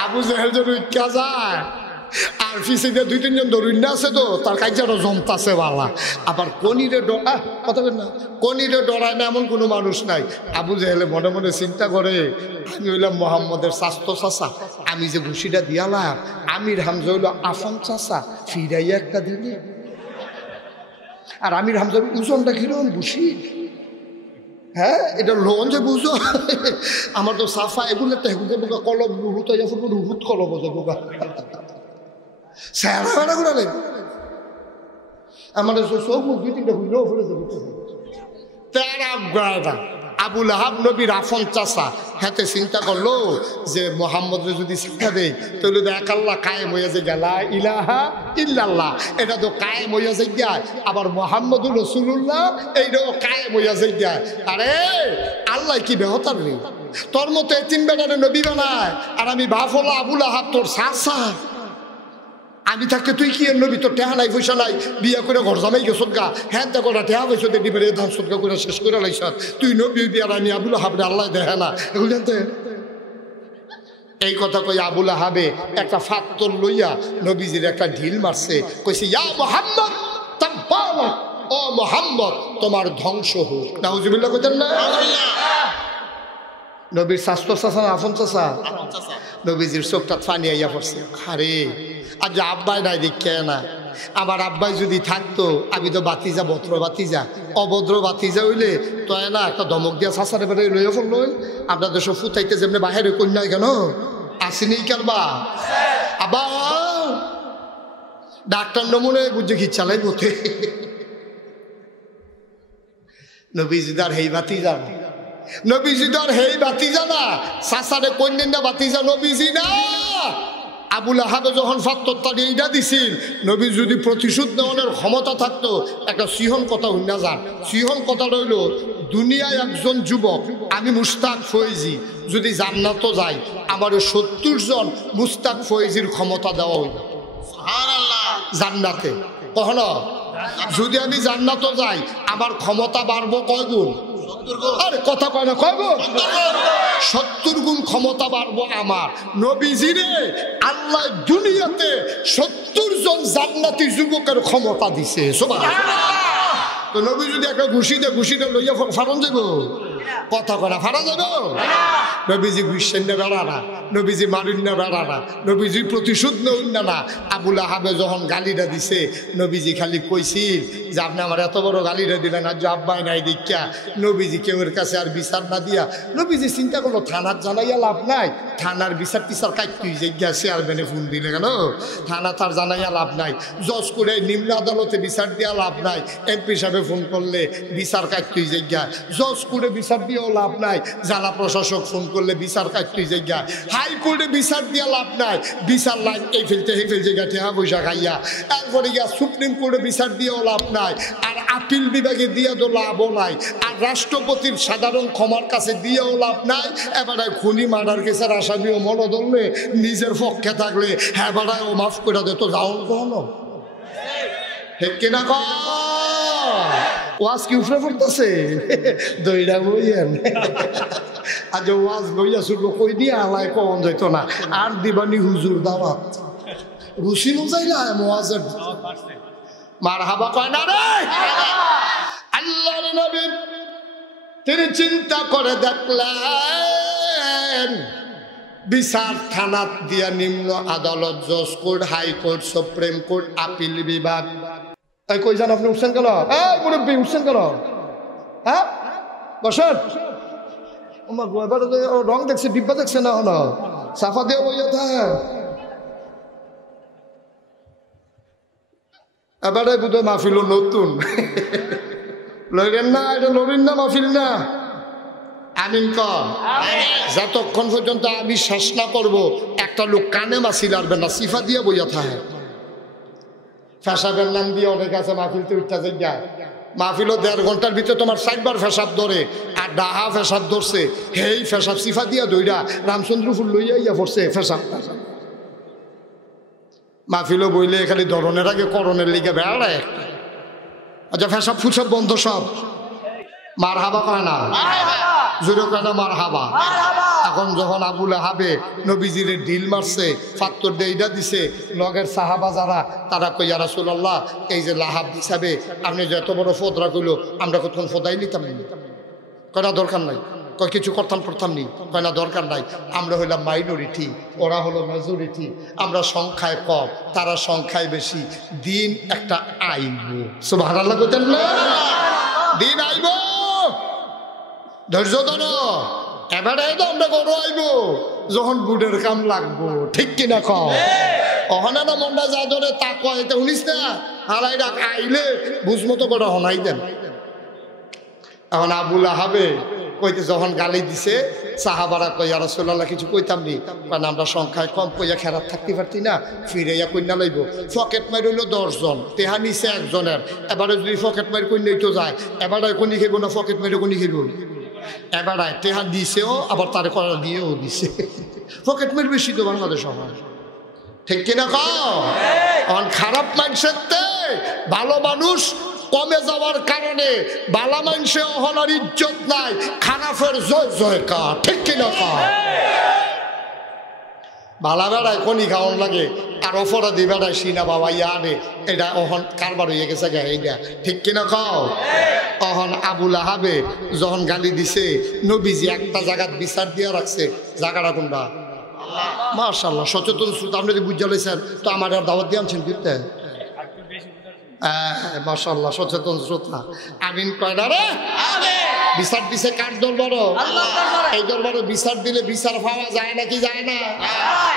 আবু জেহেল যে রুইকা যায় আর ফিসিতে 2-3 জন দরুন আছে তো তার কাজে জমতাছে বালা। আবার কনিরে কথা বল না, কনিরে ডরায় না এমন কোনো মানুষ নাই। আবু জেহেলে মনে মনে চিন্তা করে, আমি হইলাম মোহাম্মদের স্বাস্থ্য চাষা, আমি যে ঘুষিটা দিয়ালাম, আমির হামজা হইল আফান চাষা, ফিরাইয়া একটা দিলে। আর আমির হামজার ওজনটা কিরকম ঘুষি, হ্যাঁ এটা লোন যে বুঝো, আমার তো সাফা এগুলো বোকা কলব রুহুত রুহুত কলব বোকা স্যারা ঘুরালে আমাদের সব 2-3টা ঘুরলেও ফেলে যাবে। তেরা গায়দা আবুল আহাব নবীর আফন চাষা হাতে চিন্তা করলো যে মোহাম্মদরে যদি শিক্ষা দেয় তাহলে তো এক আল্লাহ কায়েম হয়ে যায়, লা ইলাহা ইল্লাল্লাহ এটা তো কায়েম হইয়া যায়, আবার মোহাম্মদুর রাসূলুল্লাহ এইটাও কায়েম হইয়া যায়। আরে আল্লাহ কি বেহতার রে, তোর মতো 3 বেটারে নবী বানায়, আর আমি বাপ হলো আবুল আহাব তোর চাষা। আমি থাকতে তুই কি নবী, তোর টেহা নাই পয়সা নাই, বিয়া করে ঘর জামাই গেছ গা, হ্যাঁ দেখো না টেহা পয়সা দিয়ে দিবে ধান সৎকা করে শেষ করে লাইছ, তুই নবী বিয়ার আমি আবুল আহাবরে আল্লাহ দেখে না, এগুলো জানতে। এই কথা কই আবুল আহাবে একটা ফাত্তর লইয়া নবীজির একটা ঢিল মারছে, কইছে ইয়া মুহাম্মদ তাব্বালাক, ও মুহাম্মদ তোমার ধ্বংস হোক। নাউজুবিল্লাহ কইতেন না? নবীর স্বাস্থ্য চাষা না আফন চাষা? নবীজির চোখটা ফানি আইয়া পড়ছে, আরে আজ আব্বাই নাই দেখে না আমার আব্বাই যদি থাকতো আমি তো বাতিজা ভদ্র বাতিজা, অভদ্র বাতিজা হইলে তো না একটা ধমক দিয়া সাসারে বেড়ে লইয়া ফেলল। আপনাদের সব ফুটাইতে যেমনি বাহিরে কন্যা কেন আসেনি কারবা আবার ডাক্তার নমুনে বুঝে কি চালাই বলতে নবীজিদার হেই বাতি জানা, নবীজিদার হেই বাতি জানা, সাসারে কন্যা বাতিজা নবীজি না। আবুল আহাবে যখন ফাত্তরটা এইটা দিছিল, নবী যদি প্রতিশোধ নেওয়ার ক্ষমতা থাকতো, একটা সিহন কথা হইনা যান। সিহন কথা রইল, দুনিয়ায় একজন যুবক আমি মুস্তাক ফয়েজি যদি জান্নাত যাই, আমার 70 জন মুস্তাক ফয়েজির ক্ষমতা দেওয়া হইল জান্নাতে। কখনো যদি আমি জান্নাত যাই আমার ক্ষমতা বাড়বো কয় গুণ? আরে কথা কয় না, কয় গুণ? 70 গুণ ক্ষমতা বাড়বো আমার। নবীজিরে আল্লাহ দুনিয়াতে 70 জন জান্নাতি যুবকের ক্ষমতা দিছে। তো নবী যদি একটা ঘুষিটা লইয়া ফারন যাব, কথা কয় না, ফারা যাব। নবীজি ঘুষেন না বেড়া না, নবীজি মারিন না বেড়া না, নবীজি প্রতিশোধ নেউন না। আবুল আহাবে যখন গালিটা দিছে, নবীজি খালি কইছিল যে আপনি আমার এত বড় গালিটা দিলেন, আর আব্বাই নাই দীক্ষা। নবীজি কেউর কাছে আর বিচার না দিয়া নবীজি চিন্তা করলো থানার জানাইয়া লাভ নাই, থানার বিচার টিচার কাটতুই যে গেছে আর বেনে ফোন দিলে কেন, থানা তার জানাইয়া লাভ নাই, জজ করে নিম্ন আদালতে বিচার দিয়া লাভ নাই, এমপি সাহেবে ফোন করলে বিচার কাটতুই জায়গা, জজ করে বিচার দিয়েও লাভ নাই, জেলা প্রশাসক ফোন করলে বিচার কাটতুই জায়গা, হাইকোর্টে বিচার দিয়া লাভ নাই, বিচার লাইন এই ফেলতে হে ফেলছে গা ঠেহা পয়সা খাইয়া, এরপরে গিয়া সুপ্রিম কোর্টে বিচার দিয়েও লাভ নাই, আর আপিল বিভাগে দিয়ে তো লাভও নাই, আর রাষ্ট্রপতির সাধারণ ক্ষমার কাছে দিয়েও লাভ নাই। এবারে খুনি মার্ডার কেসের আসামিও মনে ধরলে নিজের পক্ষে থাকলে হ্যাঁ বেড়ায় ও মাফ করে দে, তো যাও কখনো ঠিক কিনা ক ওয়াজ কি উফরে পড়তেছে দইরা বইয়েন আজ ওয়াজ বইয়া শুরু কই দিয়ে আলায় কখন যাইতো না, আর দিবানি হুজুর দাওয়াত রুসি মুজাইলা ওয়াজের মারহাবা কয় না রে। আল্লাহর নবী তিনি চিন্তা করে দেখলেন বিচার থানা দিয়া নিম্ন আদালত, জজ court, high court, supreme court, appeal বিভাগ। এই কই যান আপনি উঠছেন কেন? এই মুরব্বী উঠছেন কেন? হ্যাঁ বসেন। এবার রং দেখছে, ডিব্বা দেখছে না হলো সাফা দিয়ে বইয়া থাকে। এবারে বোধহয় মাহফিল নতুন লইলেন না, এটা লড়িন না মাহফিল না। আমিন কর। যতক্ষণ পর্যন্ত আমি শেষ না করবো একটা লোক কানে মাছি লাড়বে না, সিফা দিয়ে বইয়া থাকে। ফেসাবের নাম দিয়ে অনেক আছে মাহফিলতে উঠতে যায়, মাহফিলও 1.5 ঘন্টার ভিতরে তোমার 4 বার ফেসাব ধরে, আর ডাহা ফেসাব ধরছে, হেই ফেসাব সিফা দিয়া দইরা রামচন্দ্রপুর লইয়া ইয়া পড়ছে ফেসাব। মাহফিলও বইলে খালি ধরনের আগে করণের লিগে বেড়ায় একটা। আচ্ছা ফেসাব ফুসাব বন্ধ সব, মার হাবা কয় না, জোরে কয় না মার হাবা। এখন যখন আবুল আহাবে নবীজিরে ঢিল মারছে, ফাত্তর দেইডা দিছে, লগের সাহাবা যারা তারা কই ইয়া রাসূলুল্লাহ এই যে লাহাব হিসাবে আপনি যে এত বড় ফদরা কইলো, আমরা কতক্ষণ ফদাই নিতাম না, কয় না দরকার নাই, কয় কিছু করতাম নি, কয় না দরকার নাই, আমরা হইলাম মাইনরিটি, ওরা হলো মেজরিটি, আমরা সংখ্যায় কম তারা সংখ্যায় বেশি, দিন একটা আইব। সুবহানাল্লাহ কইতেন না, দিন আইব, ধৈর্য ধরো। এবারে তো আমরা গরু আইব যখন বুডের কাম লাগবো, ঠিক কিনা কও? অহনা না মনটা যা ধরে তা কয়, এটা উনিস না হালাই রাখ আইলে বুঝমতো করে হনাই দেন। এখন আবুল আহাবে কইতে যখন গালি দিছে, সাহাবারা কই ইয়া রাসূলুল্লাহ কিছু কইতাম নি, কারণ আমরা সংখ্যায় কম, কইয়া খেরাত থাকতে পারতি না, ফিরাইয়া কইনা লইব। পকেট মার হইল 10 জন, তেহা নিছে একজনের, এবারে যদি পকেট মার কই নইতো যায়, এবারে কোনি খাইব না পকেট মারে কোনি খাইব, এবারে তেহা দিছেও আবার তারে করা দিয়েও দিছে। পকেট মার বেশি তো বাংলাদেশ হয়, ঠিক কিনা কও? এখন খারাপ মানুষের ভালো মানুষ কমে যাওয়ার কারণে বালা মানুষে অহনার ইজ্জত নাই, খারাপের জয় জয়কার, ঠিক কিনা কও? বালা বেড়ায় কনি খাওয়ান লাগে, আর অপরাধী বেড়ায় সিনা বাবা ইয়ারে, এটা অহন কারবার হয়ে গেছে গা এইটা, ঠিক কিনা কও? অহন আবুল আহাবে যখন গালি দিছে, নবীজি একটা জায়গাত বিচার দিয়া রাখছে, জায়গাটা কোনটা? মাশাআল্লাহ, সচেতন শ্রোতা আপনি যদি বুঝা লইছেন তো আমার আর দাওয়াত দিয়ে আনছেন, বুঝতে মাশাআল্লাহ সচেতন শ্রোতা আমিন কয় না রে বিচার দিছে কার দরবারও এই দরবারে বিচার দিলে বিচার পাওয়া যায় নাকি যায় না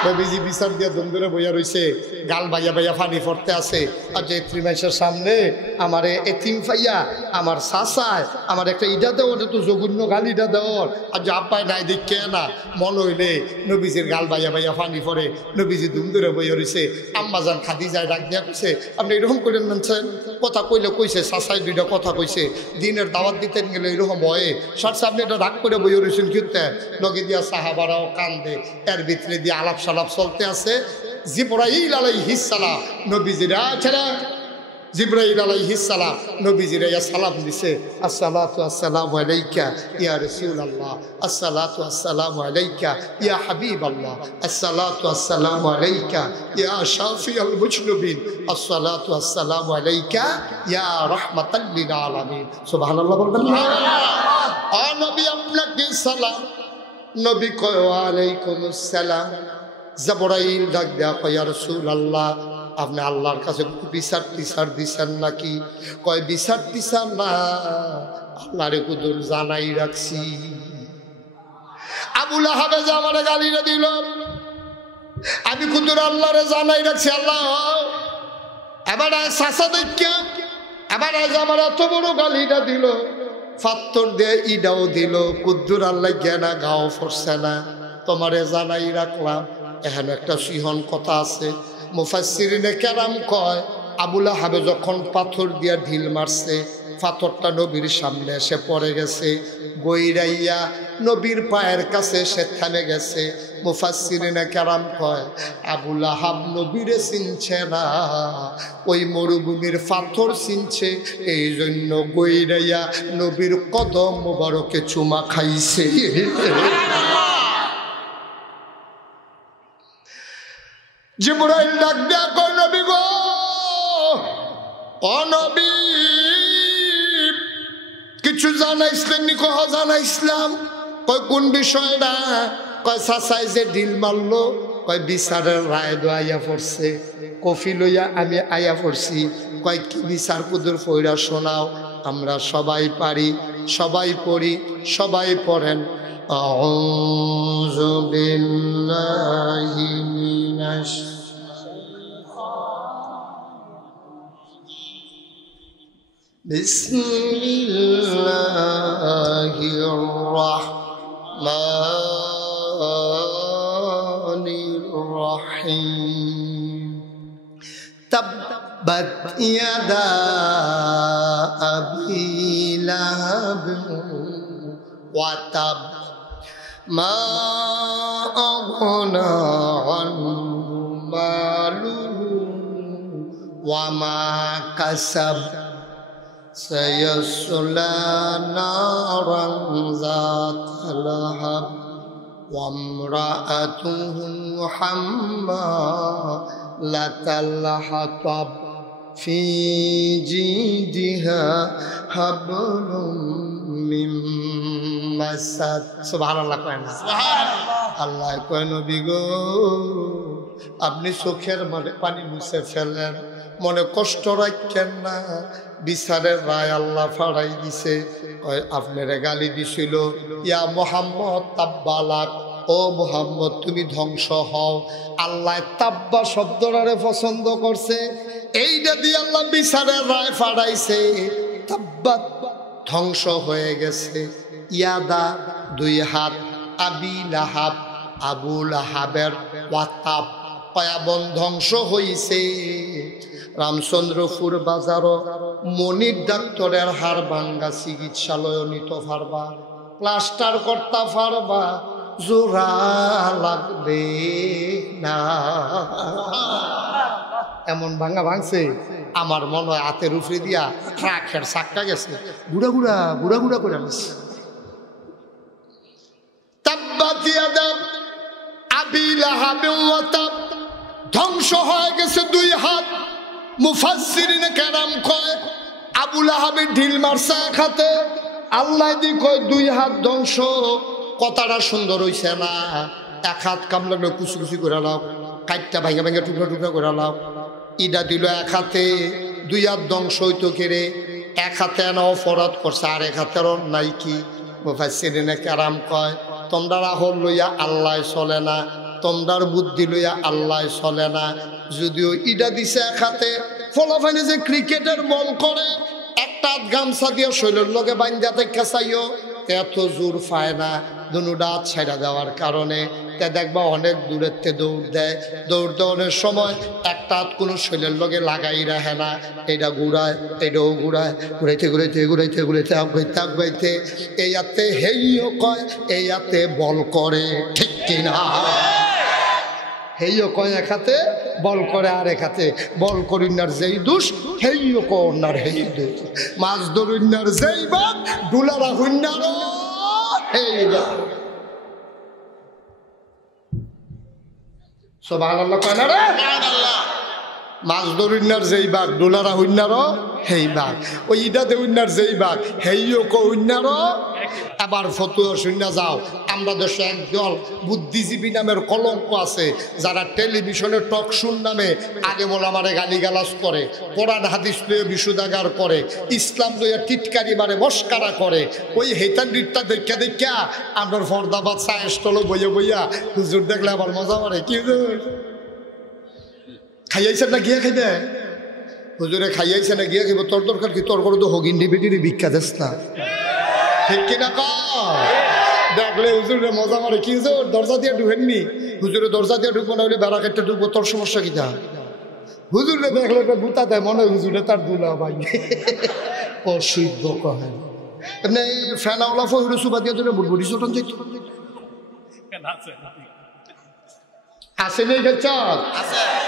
নবীজি বিচার দিয়ে দন্দরে বইয়া রইছে গাল বাইয়া বাইয়া পানি পড়তে আছে আর যে ত্রিমাসের সামনে আমার এতিম ফাইয়া আমার চাচায় আমার একটা ইটা দেওয়ার তো জঘন্য গাল ইটা দেওয়ার আর যে আব্বাই নাই দেখে না মন হইলে নবীজির গাল বাইয়া বাইয়া পানি পড়ে নবীজি দন্দরে বইয়া রইছে আম্মাজান খাদিজায় ডাক দিয়া কইছে আপনি এরকম করে নেনছেন কথা কইলে কইছে চাচাই দুইটা কথা কইছে দিনের দাওয়াত দিতেন গেলে এরকম হয় সার আপনি এটা রাগ করে বইয়া রয়েছেন কিনতে লগে দিয়া সাহাবারাও কান্দে এর ভিতরে দিয়ে আলাপ সালাপ চলতে আছে জিবরাইল আলাইহিস সালাম নবীজিরা ছেড়া জিবরাইল আলাইহিস সালাম নবীজিরা ইয়া সালাম দিছে আসসালাতু আসসালামু আলাইকা ইয়া রাসূলুল্লাহ আসসালাতু আসসালামু আলাইকা ইয়া হাবিবাল্লাহ আসসালাতু আসসালামু আলাইকা ইয়া শাফিউল মুজনিবিন আসসালাতু আসসালামু আলাইকা ইয়া রাহমাতাল লিল আলামিন সুবহানাল্লাহ বলবেন না ও নবী আপনাকে সালাম নবী কয় ওয়া আলাইকুমুস সালাম জিবরাইল ডাক দেয়া কয় ইয়া রাসূলুল্লাহ আপনি আল্লাহর কাছে বিচার টিচার দিছেন নাকি কয় বিচার টিচার না আল্লাহরে কুদুর জানাই রাখছি আবু লাহাবে যে আমার গালিটা দিল আমি কুদুর আল্লাহরে জানাই রাখছি আল্লাহ এবার চাচা দেখা এবার আজ আমার এত বড় গালিটা দিল ফাত্তর দিয়ে ইডাও দিল কুদ্দুর আল্লাহ জ্ঞানা গাও ফরছে না তোমারে জানাই রাখলাম এখানে একটা সিহন কথা আছে মুফাসসিরিনে কেরাম কয় আবু লাহাবে যখন পাথর দিয়া ঢিল মারছে পাথরটা নবীর সামনে এসে পড়ে গেছে গইরাইয়া নবীর পায়ের কাছে সে থেমে গেছে মুফাসসিরিনে কেরাম কয় আবু লাহাব নবীরে চিনছে না ওই মরুভূমির পাথর চিনছে এই জন্য গইরাইয়া নবীর কদম মোবারকে চুমা খাইছে জিবরাইল ডাক দেয়া কয় নবী গো ও নবী কিছু জানাইছিলেন নি কহ জানাইছিলাম কয় কোন বিষয়টা কয় চাচাই যে ঢিল মারলো কয় বিচারের রায় দো আইয়া পড়ছে কফি লইয়া আমি আইয়া পড়ছি কয় কি বিচার কুদুর পইরা শোনাও আমরা সবাই পারি সবাই পড়ি সবাই পড়েন আউযু বিল্লাহি মিনাশ বিসমিল্লাহির রাহমানির রাহিম তাব্বাত ইয়াদা আবি লাহাব ওয়া তাব মা আগনা আনহু মালুহু ওয়া মা কাসাব সায়াসলা নারান যাতা লাহাব ওয়া ইমরাআতুহু হাম্মালাতাল হাতাব ফি জিদিহা হাবলুম মিন মাসাদ সুবহানাল্লাহ কয় না সুবহানাল্লাহ আল্লাহ কয় নবী গো আপনি চোখের পানি মুছে ফেলেন মনে কষ্ট রাখেন না বিচারের রায় আল্লাহ ফাড়াই দিছে আপনারে গালি দিছিল ইয়া মুহাম্মদ তাব্বালাক ও মুহাম্মদ তুমি ধ্বংস হও আল্লাহ তাব্বা শব্দটারে পছন্দ করছে এইটা দিয়ে আল্লাহ বিচারের রায় ফাড়াইছে তাব্বাত ধ্বংস হয়ে গেছে ইয়াদা দুই হাত আবি লাহাব আবু লাহাবের ওয়াতাব কয়াবন ধ্বংস হইছে রামচন্দ্রপুর বাজারও মনির ডাক্তারের হাড় ভাঙ্গা চিকিৎসালয় নিত পারবা প্লাস্টার করতে পারবা জোড়া লাগবে না এমন ভাঙ্গা ভাঙছে আমার মনে হয় হাতের উপরে দিয়া ট্রাকের চাক্কা গেছে গুড়া গুড়া গুড়া গুড়া করে আনছে তাব্বাত ইয়াদা আবি লাহাব ওয়া তাব ধ্বংস হয়ে গেছে দুই হাত মুফাসসিরিনে কেরাম কয় আবু লাহাবের ঢিল মারছে এক হাতে আল্লাহ দি কয় দুই হাত ধ্বংস কথাটা সুন্দর হইছে না এক হাত কামলা কুচি কুচি করে লাও কাটটা ভাঙা ভাঙা টুকরা টুকরা করে লাও ইডা দিল এক হাতে দুই হাত ধ্বংস হইতো কেড়ে, এক হাতে না অপরাধ করছে আর এক হাতের নাই কি মুফাসসিরিনে কেরাম কয় তোমরা রাহল লইয়া আল্লাহ চলে না, তোমরার বুদ্ধি লইয়া আল্লাহ চলে না। যদিও ইটা দিছে এক হাতে, ফলাফাইনে যে ক্রিকেটের বল করে একটা গামছা দিয়ে শৈলের লগে বাইন্দা থেকে চাইও এত জোর পায় না, দুনুটা ছাইড়া দেওয়ার কারণে তে দেখবা অনেক দূরের তে দৌড় দেয়, দৌড় দেওয়ানোর সময় একটা হাত কোনো শৈলের লগে লাগাই রাখে না, এটা ঘুরায় এটাও ঘুরায়, ঘুরাইতে ঘুরাইতে ঘুরাইতে ঘুরাইতে আগাইতে আগাইতে এই হাতে হেইও কয় এই হাতে বল করে, ঠিক কিনা? হেইও কয় এক হাতে বল করে আর এক হাতে বল করিনার যেই দুষ হেইও কন্যার হেই দুষ, মাছ ধরিনার যেই বাপ ডুলারা হইনার হেই বাপ। সুবহানাল্লাহ কয় না রে? মাছ ধরিনার যেই বাঘ ডোলারা হইনারও হেই বাঘ, ওই ইটাতে হইনার যেই বাঘ হেইও কইনারও। আবার ফতুয়া শুনে যাও, আমরা দেশে একদল বুদ্ধিজীবী নামের কলঙ্ক আছে যারা টেলিভিশনে টক শুন নামে আগে বলে আমারে গালিগালাজ করে, কোরআন হাদিস লইয়া বিশুদ্ধাগার করে, ইসলাম লইয়া টিটকারি মারে মস্কারা করে। ওই হেতান রিটটা দেখা দেখা আমরা ফর্দাবাদ সায়েস্টল বইয়া বইয়া হুজুর দেখলে আবার মজা মারে, কি খাইয়াইছেন না গিয়া খাইবে? হুজুরে খাইয়াইছে না গিয়া খাইব, তোর দরকার কি? তোর করে তো হগিন্ডি বেটির ভিক্ষা দেস না, ঠিক কিনা? দেখলে হুজুরে মজা মারে, কি হুজুর দরজা দিয়ে ঢুকেননি? হুজুরে দরজা দিয়ে ঢুকবো না হলে বেড়া কেটে ঢুকবো, তোর সমস্যা কিনা? হুজুরে দেখলে একটা গুতা দেয়, মনে হুজুরে তার দুলা ভাই অসুদ্ধ কহে এমনি ফ্যানাওয়ালা ফহিরে সুবা দিয়ে ধরে বুড়বুড়ি চটন যেত আসে নেই গেছ।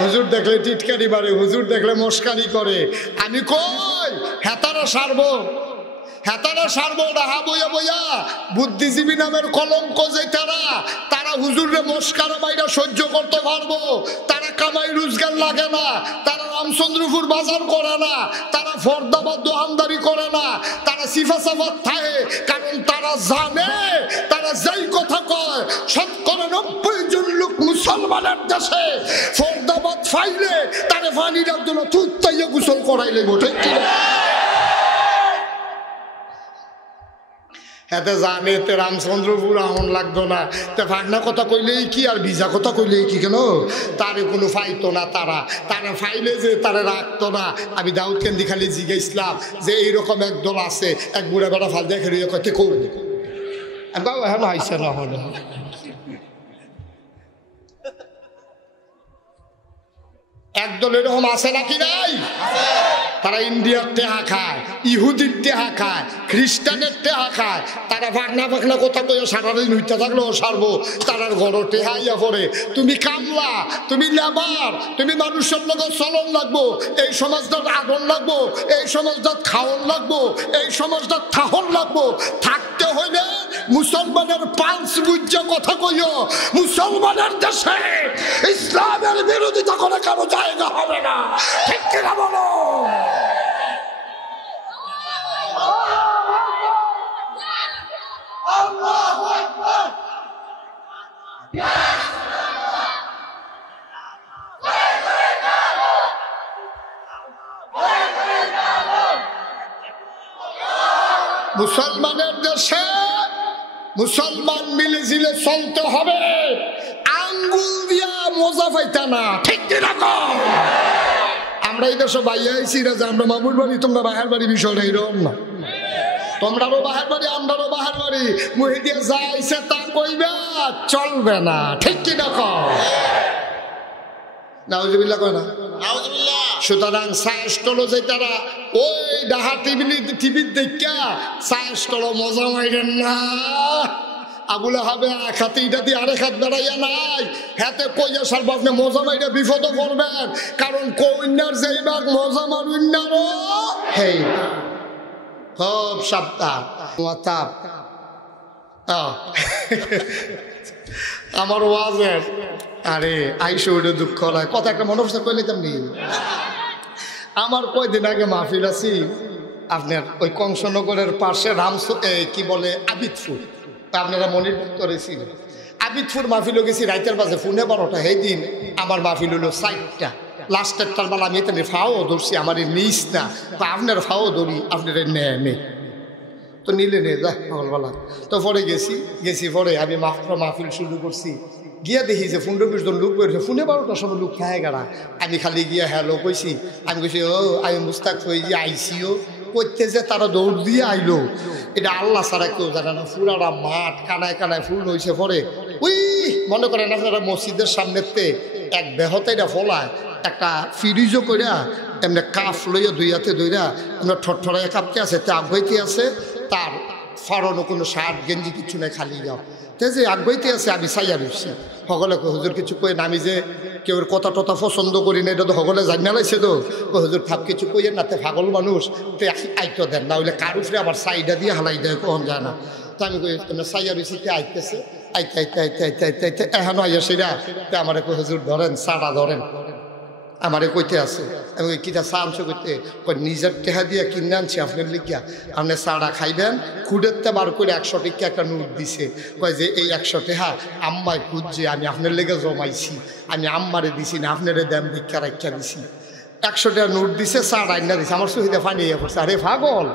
হুজুর দেখলে টিটকারি মারে, হুজুর দেখলে মস্কারি করে। আমি কই হেতারা সারবো, হেতারা সারবো ডাহা বইয়া বইয়া বুদ্ধিজীবী নামের কলঙ্ক যে তারা হুজুরে মস্কারা বাইরা সহ্য করতে পারবো, তারা কামাই রোজগার লাগে না, তারা রামচন্দ্রপুর বাজার করে না, তারা ফর্দাবাদ দোকানদারি করে না, তারা সিফাসাফাত থাকে, কারণ তারা জানে তারা যেই কথা কয় ৯০ জন লোক মুসলমানের দেশে ফর্দাবাদ ফাইলে তারে ফানির জন্য তুত্তাইয়া গোসল করাইলে গোটে এতে জানে তে রামচন্দ্রপুর আমন লাগতো না, তে ফাগনা কথা কইলেই কি আর ভিজা কথা কইলেই কি, কেন তারে কোনো ফাইতো না, তারা ফাইলে যে তারে রাখতো না। আমি দাউদ কেন্দি খালি জিজ্ঞাসলাম যে এইরকম একদল আছে, এক বুড়া বেড়া ফাল দেখে কইতে করবে, হ্যাঁ আইসে না হলে একদল এরকম আছে নাকি নাই? তারা ইন্ডিয়ার টেহা খায়, ইহুদির টেহা খায়, খ্রিস্টানের টেহা খায়, তারা ফাঁকনা ফাঁকনা কথা কয়ে সারাদিন হইতে থাকলেও সারবো, তারার ঘর টেহাইয়া পড়ে। তুমি কামলা, তুমি লেবার, তুমি মানুষের লোকের চলন লাগবো, এই সমাজটার আদর লাগবো, এই সমাজটার খাওয়ন লাগবো, এই সমাজটার থাহন লাগবো। থাকতে হইলে মুসলমানের পালস বুঝে কথা কইও, মুসলমানের দেশে ইসলামের বিরোধিতা করে কারো জায়গা হবে না, ঠিক কিনা বলো? মুসলমানের দেশে মুসলমান মিলে জিলে চলতে হবে, আঙ্গুল দিয়া মজা পাইতা না, ঠিক কিনা? আমরা এই দেশে বাইরে আইসি না যে আমরা মামুর বাড়ি তোমরা বাহার বাড়ি, বিষয়টা এরকম না। তোমরারও বাহার বাড়ি আমরারও বাহার বাড়ি, মুহে দিয়ে যাইছে তা কইবে চলবে না, ঠিক কিনা? নাউজুবিল্লাহ কয় না? সুতরাং সায়েস্টল যে তারা ওই ডাহা টিভির দেখা সায়েস্টল মজা মাইরেন না। আবুল আহাবে এক হাতে ইটা দিয়ে আরেক হাত বেড়াইয়া নাই, হাতে কইয়া সারব আপনি মজা মাইরে বিপদ করবেন, কারণ কইনার যেই বাঘ মজা মারুইনারও হেই খুব সাবধান। আমার ওয়াজের আরে আইসো ওইটা দুঃখ হয় কথা একটা মনে পড়ছে কইলে তেমনি। আমার কয়দিন আগে মাহফিল আছি আপনার ওই কংসনগরের পাশে কি বলে আবিদপুর, আপনারা মনির উত্তরে ছিলেন। আবিদপুর মাহফিল গেছি রাইতের বাজে 12:30, সেই দিন আমার মাহফিল হলো 4টা লাস্টেরটার বেলা আমি এখানে ফাও ধরছি আমার নিস না বা আপনার ফাও ধরি আপনার নে তো নিলে নে যা সকালবেলা তো পরে গেছি পরে আমি মাহফিল শুরু করছি গিয়া দেখি যে 15-20 জন লোক বেরোছে 12টার সময় লোক খায় গাড়া আমি খালি গিয়া হ্যালো কইছি আমি কইছি ও আমি মুস্তাক হয়ে যে আইসিও করতে যে তারা দৌড় দিয়ে আইলো এটা আল্লাহ ছাড়া কেউ জানে না ফুলারা মাঠ কানায় কানায় ফুল হয়েছে পরে ওই মনে করেন আপনারা মসজিদের সামনেতে এক বেহতাইরা ফলায় একটা ফিরিজও কইরা এমনি কাফ লইয়া দুইয়াতে দইরা এমনি ঠট্ঠড়াইয়া কাঁপতে আছে তে আগাইতে আছে তার ফাড়ানো কোনো শার্ট গেঞ্জি কিছু নাই খালি যাও তে যে আগাইতে আছে আমি সাইয়া রইছি সকলে হুজুর কিছু কই না আমি যে কেউ কথা টথা পছন্দ করি না এটা তো সকলে জানিয়ে লাইছে তো হুজুর থাপ কিছু কইয়েন না তে পাগল মানুষ তে আইতো দেন না হইলে কার উপরে আবার সাইডা দিয়ে হালাই দেয় কখন যায় না তো আমি কই তোমরা সাইয়া রইছি তে আইতেছে আইতে এখনো আইয়া সেরা তে আমার হুজুর ধরেন সাড়া ধরেন আমারে কইতে আছে আমি কিটা চা আনছো করতে নিজের টেহা দিয়ে কিনে আনছি আপনার লিখিয়া আপনি চাটা খাইবেন খুঁড়েতে বার করে 100 টাকা একটা নোট দিছে কয় যে এই 100 টাকা আম্মায় খুঁজছে আমি আপনার লেগে জমাইছি আমি আম্মারে দিছি না আপনারে দাম ভিক্ষা রাখা দিছি 100 টাকা নোট দিছে চাটা আইনা দিছে আমার সহিতে ফানিয়ে পড়ছে আরে পাগল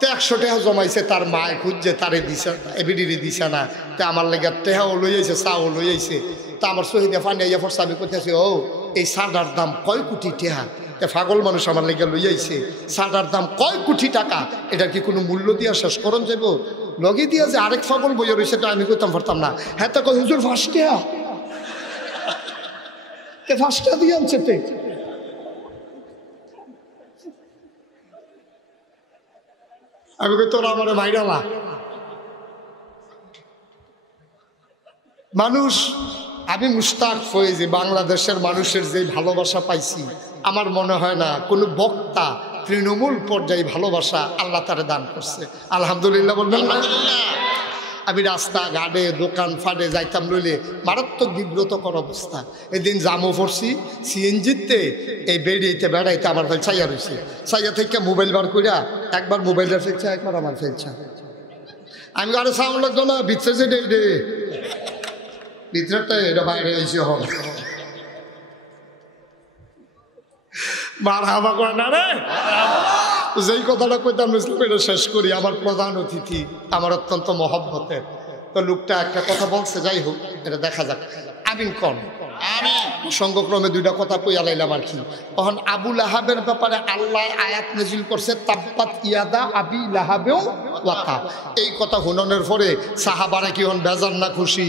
তো 100 টাকা জমাইছে তার মায় খুঁজছে তারে দিছে এবিডিরে দিছে না তে আমার লেগে টেহাও লই আইছে চাও লই আইছে তা আমার শহীদে ফানি আইয়া ফরসা আমি করতেছি ও এই সাদার দাম কয় কোটি টাকা তে পাগল মানুষ আমার লেগে লই আইছে সাদার দাম কয় কোটি টাকা এটা কি কোনো মূল্য দিয়া শেষ করন যাব লগে দিয়া যে আরেক পাগল বইয়া রয়েছে তো আমি করতাম পারতাম না হ্যাঁ তো হুজুর ফার্স্টে দিয়ে আনছে তে আমি কই তোরা আমার ভাইরালা মানুষ আমি মুশতাক ফয়েজি বাংলাদেশের মানুষের যে ভালোবাসা পাইছি আমার মনে হয় না কোনো বক্তা তৃণমূল পর্যায়ে ভালোবাসা আল্লাহ তারে দান করছে আলহামদুলিল্লাহ বলবেন না আমি রাস্তা ঘাটে দোকান ফাটে যাইতাম লইলে মারাত্মক বিব্রতকর অবস্থা এদিন জামও পড়ছি সিএনজিতে এই বেড়াইতে আমার ফেল চাইয়া রয়েছে চাইয়া থেকে মোবাইল বার করিয়া একবার মোবাইলটা ফেলছে একবার আমার ফেলছে আমি আরে সাউন্ড লাগতো না ভিতরে যে ডে ভিতরেরটা এটা বাইরে এসে হবে মার হাবা করে না রে যেই কথাটা কইতাম এটা শেষ করি আমার প্রধান অতিথি আমার অত্যন্ত মহব্বতের তো লোকটা একটা কথা বলছে যাই হোক এটা দেখা যাক আমিন কন সঙ্গক্রমে দুইটা কথা কইয়া লাইলাম আর কি তখন আবু লাহাবের ব্যাপারে আল্লাহ আয়াত নাজিল করছে তাব্বাত ইয়াদা আবি লাহাবেও ওয়াতা এই কথা হুননের পরে সাহাবারা কি হন বেজার না খুশি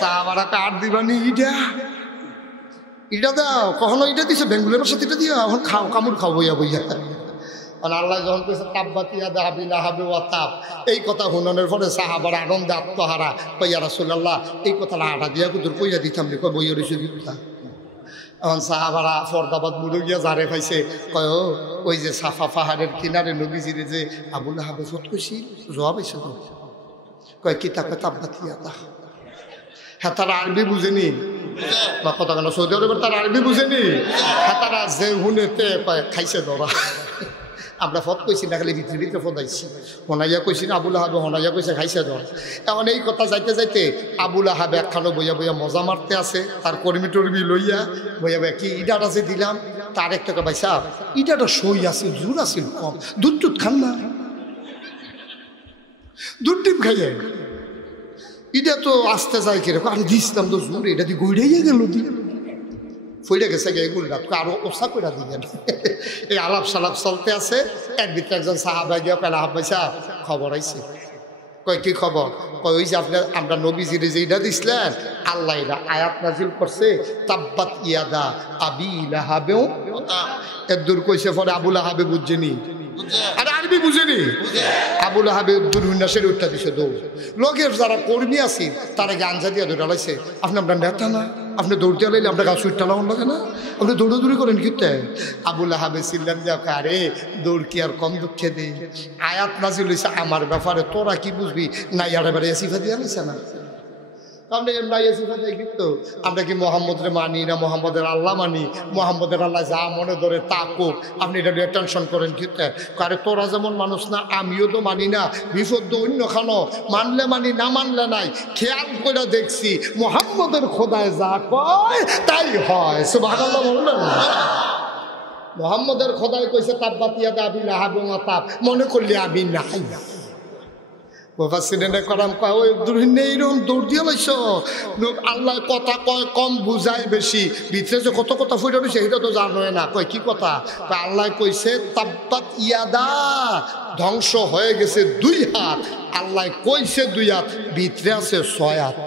সাহাবারা কার দিবানি ইটা দাও কখনো এটা দিছে বেঙ্গুলের সাথে এটা দিয়া এখন খাও কামড় খাও বইয়া বইয়া আল্লাহ যখন কইছে তাব্বাত ইয়াদা আবি লাহাবে ওয়াতাব এই কথা হুননের পরে সাহাবারা আনন্দে আত্মহারা কইয়া রাসূলুল্লাহ এই কথাটা আটা দিয়া কুদুর কইয়া দিতাম নি কই বইয়া রইছে দিতা এখন সাহাবারা ফরদাবাদ মুড়ে গিয়া জারে পাইছে কয় ওই যে সাফা পাহাড়ের কিনারে নবীজিরে যে আবু লাহাবে ফত কইছি জবাব হইছে তো কয় কিতা কয় তাব্বাত ইয়াদা হ্যাঁ তারা আরবি বুঝেনি বা কথা কেন সৌদি আরবের তারা আরবি বুঝেনি হ্যাঁ তারা যে হুনেতে খাইছে ধরা আমরা ফত কইছি না খালি ভিতরে ফদাইছি হনাইয়া কইছি না আবুল আহাবে হনাইয়া কইছে খাইছে ধর এখন এই কথা যাইতে যাইতে আবুল আহাবে একখানো বইয়া বইয়া মজা মারতে আছে তার কর্মী টর্মী লইয়া বইয়া বইয়া কি ইটাটা যে দিলাম তার এক টাকা পাইসা ইটাটা সই আছিল জোর আছিল কম দুধ টুধ খান না দুধ টিপ খাইয়ে এটা তো আসতে যায় কিরকম আরে দিছিলাম তো জোর এটা দিয়ে গইড়াইয়া গেল দি ফইরা গেছে গে এগুলো আরো ওসা করে দিলেন এই আলাপ সালাপ চলতে আছে এর ভিতরে একজন সাহাবা গিয়া পেলা হাবাইসা খবর আইছে কয় কি খবর কয় ওই যে আপনার আমরা নবীজিরে যে এটা দিছিলেন আল্লাহ এটা আয়াত নাজিল করছে তাব্বাত ইয়াদা আবি লাহাবেও এর দূর কইছে পরে আবু লাহাবে বুঝছেনি আরে আরবি বুঝেনি আবু লাহাবে দুর্বিন্যাসের উত্তর দিছে দৌড় লোকের যারা কর্মী আছে তারা গাঞ্জা দিয়ে দৌড়া লাইছে আপনি আমরা নেতা না আপনি দৌড়তে লাইলে আমরা গাছ উঠতে লাগান লাগে না আপনি দৌড়াদৌড়ি করেন কিতে আবু লাহাবে ছিলাম যে আরে দৌড় কি আর কম দুঃখে দেই আয়াত নাজিল হইছে আমার ব্যাপারে তোরা কি বুঝবি না ইয়ারে বাড়ি সিফা দিয়া লাইছে না আমরা আমরা কি মোহাম্মদরে মানি না মোহাম্মদের আল্লাহ মানি? মোহাম্মদের আল্লাহ যা মনে ধরে তা কোক, আপনি এটা নিয়ে টেনশন করেন কি? আরে তোরা যেমন মানুষ না, আমিও তো মানি না। বিশুদ্ধ অন্য খানো, মানলে মানি না মানলে নাই। খেয়াল করে দেখছি মোহাম্মদের খোদায় যা কয় তাই হয়। সুবহানাল্লাহ বললেন। মোহাম্মদের খোদায় কইছে তাব্বাতিয়া দাবি লাহাব ওয়া তাব, মনে করলি আমি নাই না। আল্লাহ কথা কয় কম বুঝায় বেশি, ভিতরে যে কত কথা ফুটে রয়েছে সেটা তো জানো না। কয় কি কথা? আল্লাহ কইছে তাব্বাত ইয়াদা, ধ্বংস হয়ে গেছে 2 হাত। আল্লাহ কইছে 2 হাত, ভিতরে আছে 6 হাত।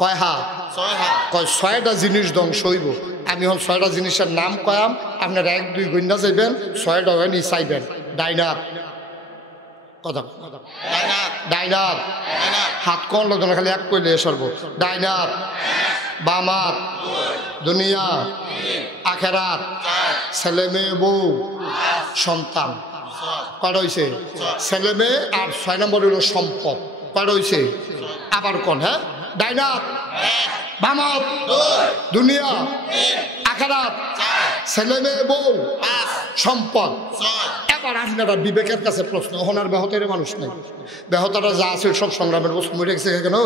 কয় হাত? 6 হাত। কয় 6টা জিনিস ধ্বংস হইব। আমি হল 6টা জিনিসের নাম কয়াম, আপনারা 1-2 গন্ডা যাইবেন, 6টা হয় নি চাইবেন। ডাইনার কথা, ডাইনার হাত কোন লোক খালি এক কইলে সর্ব। ডাইনার, বামাত, দুনিয়া, আখেরাত, ছেলে মেয়ে বউ সন্তান। কয়টা হয়েছে? ছেলে মেয়ে আর 6 নম্বর হইল সম্পদ। কয়টা হয়েছে? আবার কোন? হ্যাঁ, ডাইনার, বামাত, দুনিয়া, আখেরাত, ছেলে মেয়ে বউ, সম্পদ। এবার আপনারা বিবেকের কাছে প্রশ্ন, ওনার ব্যাহতের মানুষ নেই, ব্যাহতারা যা আছে সব সংগ্রামের বস্তু মরে গেছে কেন?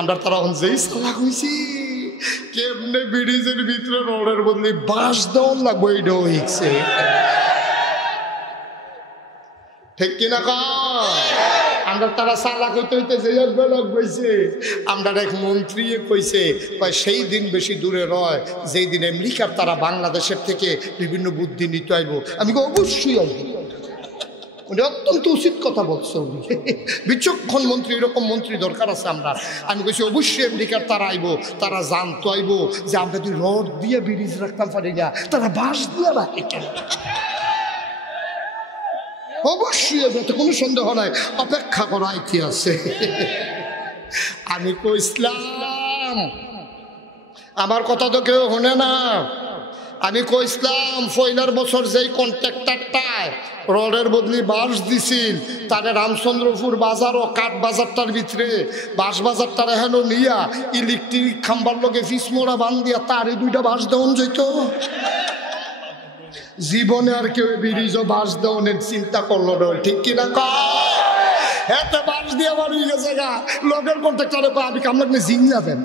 আমরা তারা যেই চালাক হয়েছি, কেমনে ব্রিজের ভিতরে রোডের বদলে বাঁশ দেওয়ার লাগবো এইটাও হিকছে। ঠিক কিনা আমরা তারা চালাক হইতে হইতে যে বেলক বইছে। আমরা এক মন্ত্রী কইছে সেই দিন বেশি দূরে রয় যেই দিন আমেরিকার তারা বাংলাদেশের থেকে বিভিন্ন বুদ্ধি নিতে আইব। আমি অবশ্যই আইব, উনি অত্যন্ত উচিত কথা বলছে। উনি বিচক্ষণ মন্ত্রী, এরকম মন্ত্রী দরকার আছে আমরা। আমি কইছি অবশ্যই আমেরিকার তারা আইব, তারা জানতো আইব যে আমরা যদি রড দিয়ে ব্রিজ রাখতাম পারি না, তারা বাঁশ দিয়ে রাখে কেন? অবশ্যই এতে কোনো সন্দেহ নাই, অপেক্ষা করাই কি আছে। আমি কইছিলাম, আমার কথা তো কেউ শোনে না। আমি কইছিলাম পয়লার বছর যেই কন্ট্রাক্টরটায় রডের বদলি বাঁশ দিছিল, তারে রামচন্দ্রপুর বাজার ও কাঠ বাজারটার ভিতরে বাঁশ বাজারটার হেন নিয়া ইলেকট্রিক খাম্বার লগে ফিসমোড়া বান দিয়া তারে 2টা বাঁশ দেওয়া যেত। জীবনে আর কেউ ব্রিজও বাঁশ দেওয়ার চিন্তা করলো না, ঠিক কিনা? এত বাঁশ দিয়ে বাড়ি গেছে গা, লোকের কন্ট্রাক্টরে আমি কামলাকে জিংলা দেন,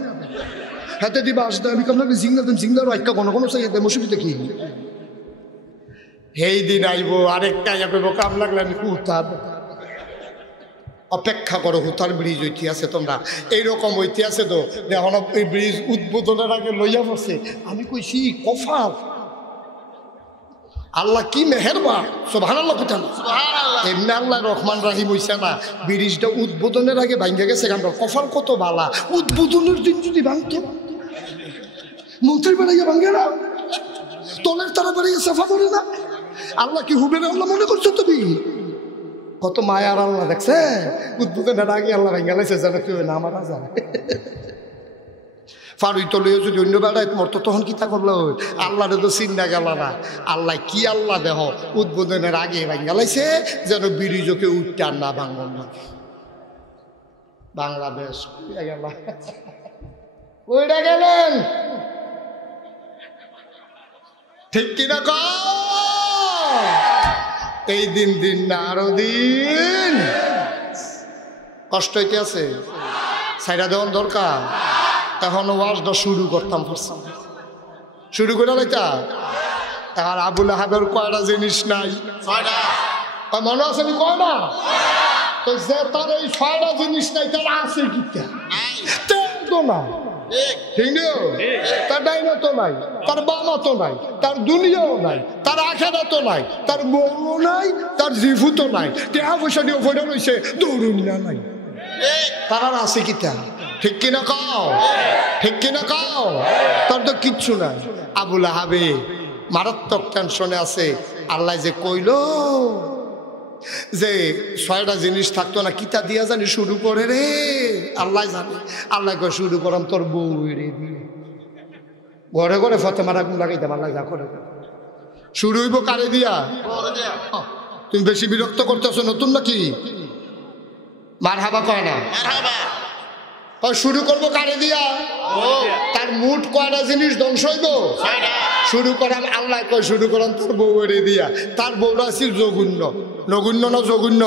হাতে দিয়ে বাঁশ দেয়, আমি কামলাকে জিংলা দেন, জিংলার একটা কোনো কোনো চাই মুসিবিতে কি এই দিন আইব আরেকটা কাম লাগলে আমি হুতার অপেক্ষা করো। হুতার ব্রিজ ঐতি আছে, তোমরা এইরকম ঐতি আছে তো এখন এই ব্রিজ উদ্বোধনের আগে লইয়া পড়ছে। আমি কইছি কফাল, আল্লাহ কি মেহেরবান, সুবহানাল্লাহ। এমনি আল্লাহ রহমান রাহিম হইছে না, ব্রিজটা উদ্বোধনের আগে ভাঙ্গে গেছে। আমরা কফাল কত বালা, উদ্বোধনের দিন যদি ভাঙত, মন্ত্রী বেড়াইয়া ভাঙ্গে না, তলের তারা বেড়াইয়া সাফা করে না। আল্লাহ কি হুবেন আল্লাহ মনে করছো তুমি? কত মায়ার আল্লাহ দেখছে, উদ্বোধনের আগে আল্লাহ ভাঙ্গা লাইছে যেন কেউ না মারা যায়। ফারুই তলে যদি অন্য বেড়ায় মরতো তখন কি তা করলো? আল্লাহরে তো চিন্তা গেল না। আল্লাহ কি আল্লাহ দেহ উদ্বোধনের আগে ভাঙ্গা লাইছে যেন ব্রিজকে উঠতে না ভাঙন না। বাংলাদেশ ওইটা গেলেন, ঠিক কিনা? এই দিন দিন না আরো দিন কষ্ট হইতে আছে, সাইডা দেওয়ার দরকার। এখন ওয়াজটা শুরু করতাম, শুরু করে লাইতা। আর আবুল আহাবের কয়টা জিনিস নাই? মনে আছে নি? কয় না তো যে তার এই 6টা জিনিস নাই, তার আছে কি? তো না, ঠিক না? তার ডাইনা তো নাই, তার বামা তো নাই, তার দুনিয়াও নাই, তার আখেরা তো নাই, তার বউ নাই, তার জিভু তো নাই, টাকা পয়সা দিয়ে ফোটা রয়েছে, দৌড়ুন না নাই, তার আছে কি? ঠিক কিনা কাও? ঠিক কিনা কাও? তার তো কিচ্ছু নাই। আবুল আহাবে মারাত্মক টেনশনে আছে। আল্লাহ যে কইল যে 6টা জিনিস থাকতো না, কিতা দিয়া জানি শুরু করে রে, আল্লাহ জানে। আল্লাহ কই শুরু করলাম তোর বউ রে দিয়ে, ঘরে ঘরে ফতেমার আগুন লাগাইতাম। আল্লাহ যা করে শুরু হইব কারে দিয়া? তুমি বেশি বিরক্ত করতেছো নতুন নাকি? মারহাবা কয় না? শুরু করবো কারে দিয়া? তার মুঠ কয়টা জিনিস ধ্বংস হইব? শুরু করাম আল্লাহ কয় শুরু করাম তোর বউরে দিয়া। তার বউরা ছিল জঘন্য, নগুণ্য না জঘন্য?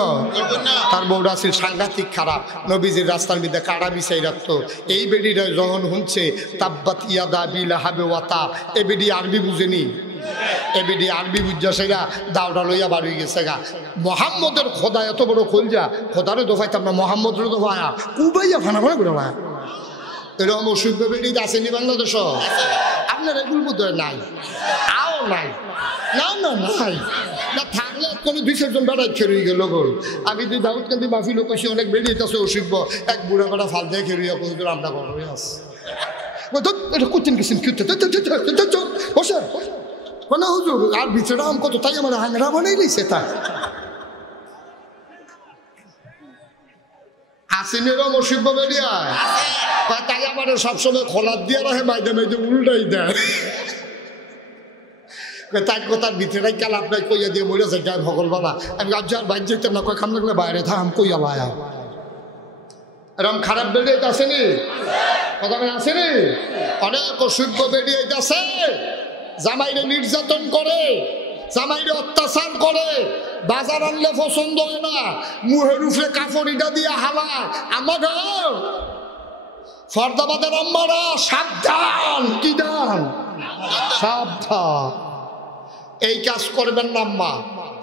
তার বউরা ছিল সাংঘাতিক খারাপ। নবীজির রাস্তার মধ্যে কাড়া বিছাই রাখতো। এই বেডিটা যখন শুনছে তাব্বাত ইয়াদা আবি লাহাবে ওয়াতা, এ বেডি আরবি বুঝেনি, এবিডি আরবি বুঝা সেগা দাওটা লইয়া বার হয়ে গেছে গা। মোহাম্মদের খোদা এত বড় খোলজা, খোদারে দোফাইতাম না, মোহাম্মদের দোফায়া কুবাইয়া ফানা ফানা করে ভাই। এরকম ওষুধ বেডি আসেনি বাংলাদেশ? আপনার এগুলো বোধ হয় নাই, আও নাই, না না নাই না, থাকলে কোনো 2-4 বেড়াই খেরুই গেল গো। আমি তুই দাউদকান্দি মাফি লোক আসি অনেক বেরিয়ে আছে অসুখ, এক বুড়া বেড়া ফাল দিয়ে খেরুইয়া কোথাও রান্না করে আস এটা করছেন গেছেন বসে না হুজুর। আর বিছানা আম কত, তাই আমার হাংরা বানাই দিয়েছে। তা আসিনেরও অসুখ বেরিয়া তাই আমার সবসময় খোলা দিয়ে রাখে, মাইদে মাইদে উল্টাই দেয়। তার কথার ভিতরে কাল আপনার কইয়া দিয়ে মরেছে গায়ে ভগলবালা। আমি আর বাইর যেতাম না, কয় খাম লাগলে বাইরে থাম কইয়া লায়া। এরকম খারাপ বেরিয়ে আসেনি, কথা আসেনি? অনেক অসুখ বেরিয়ে আছে। জামাইরে নির্যাতন করে, জামাইরে অত্যাচার করে, বাজার আনলে পছন্দ হয় না, মুহের উপরে কাপড়িটা দিয়ে হালায়। আমার ফর্দাবাদের আম্মারা সাবধান, কি দান সাবধান, এই কাজ করবেন না আম্মা,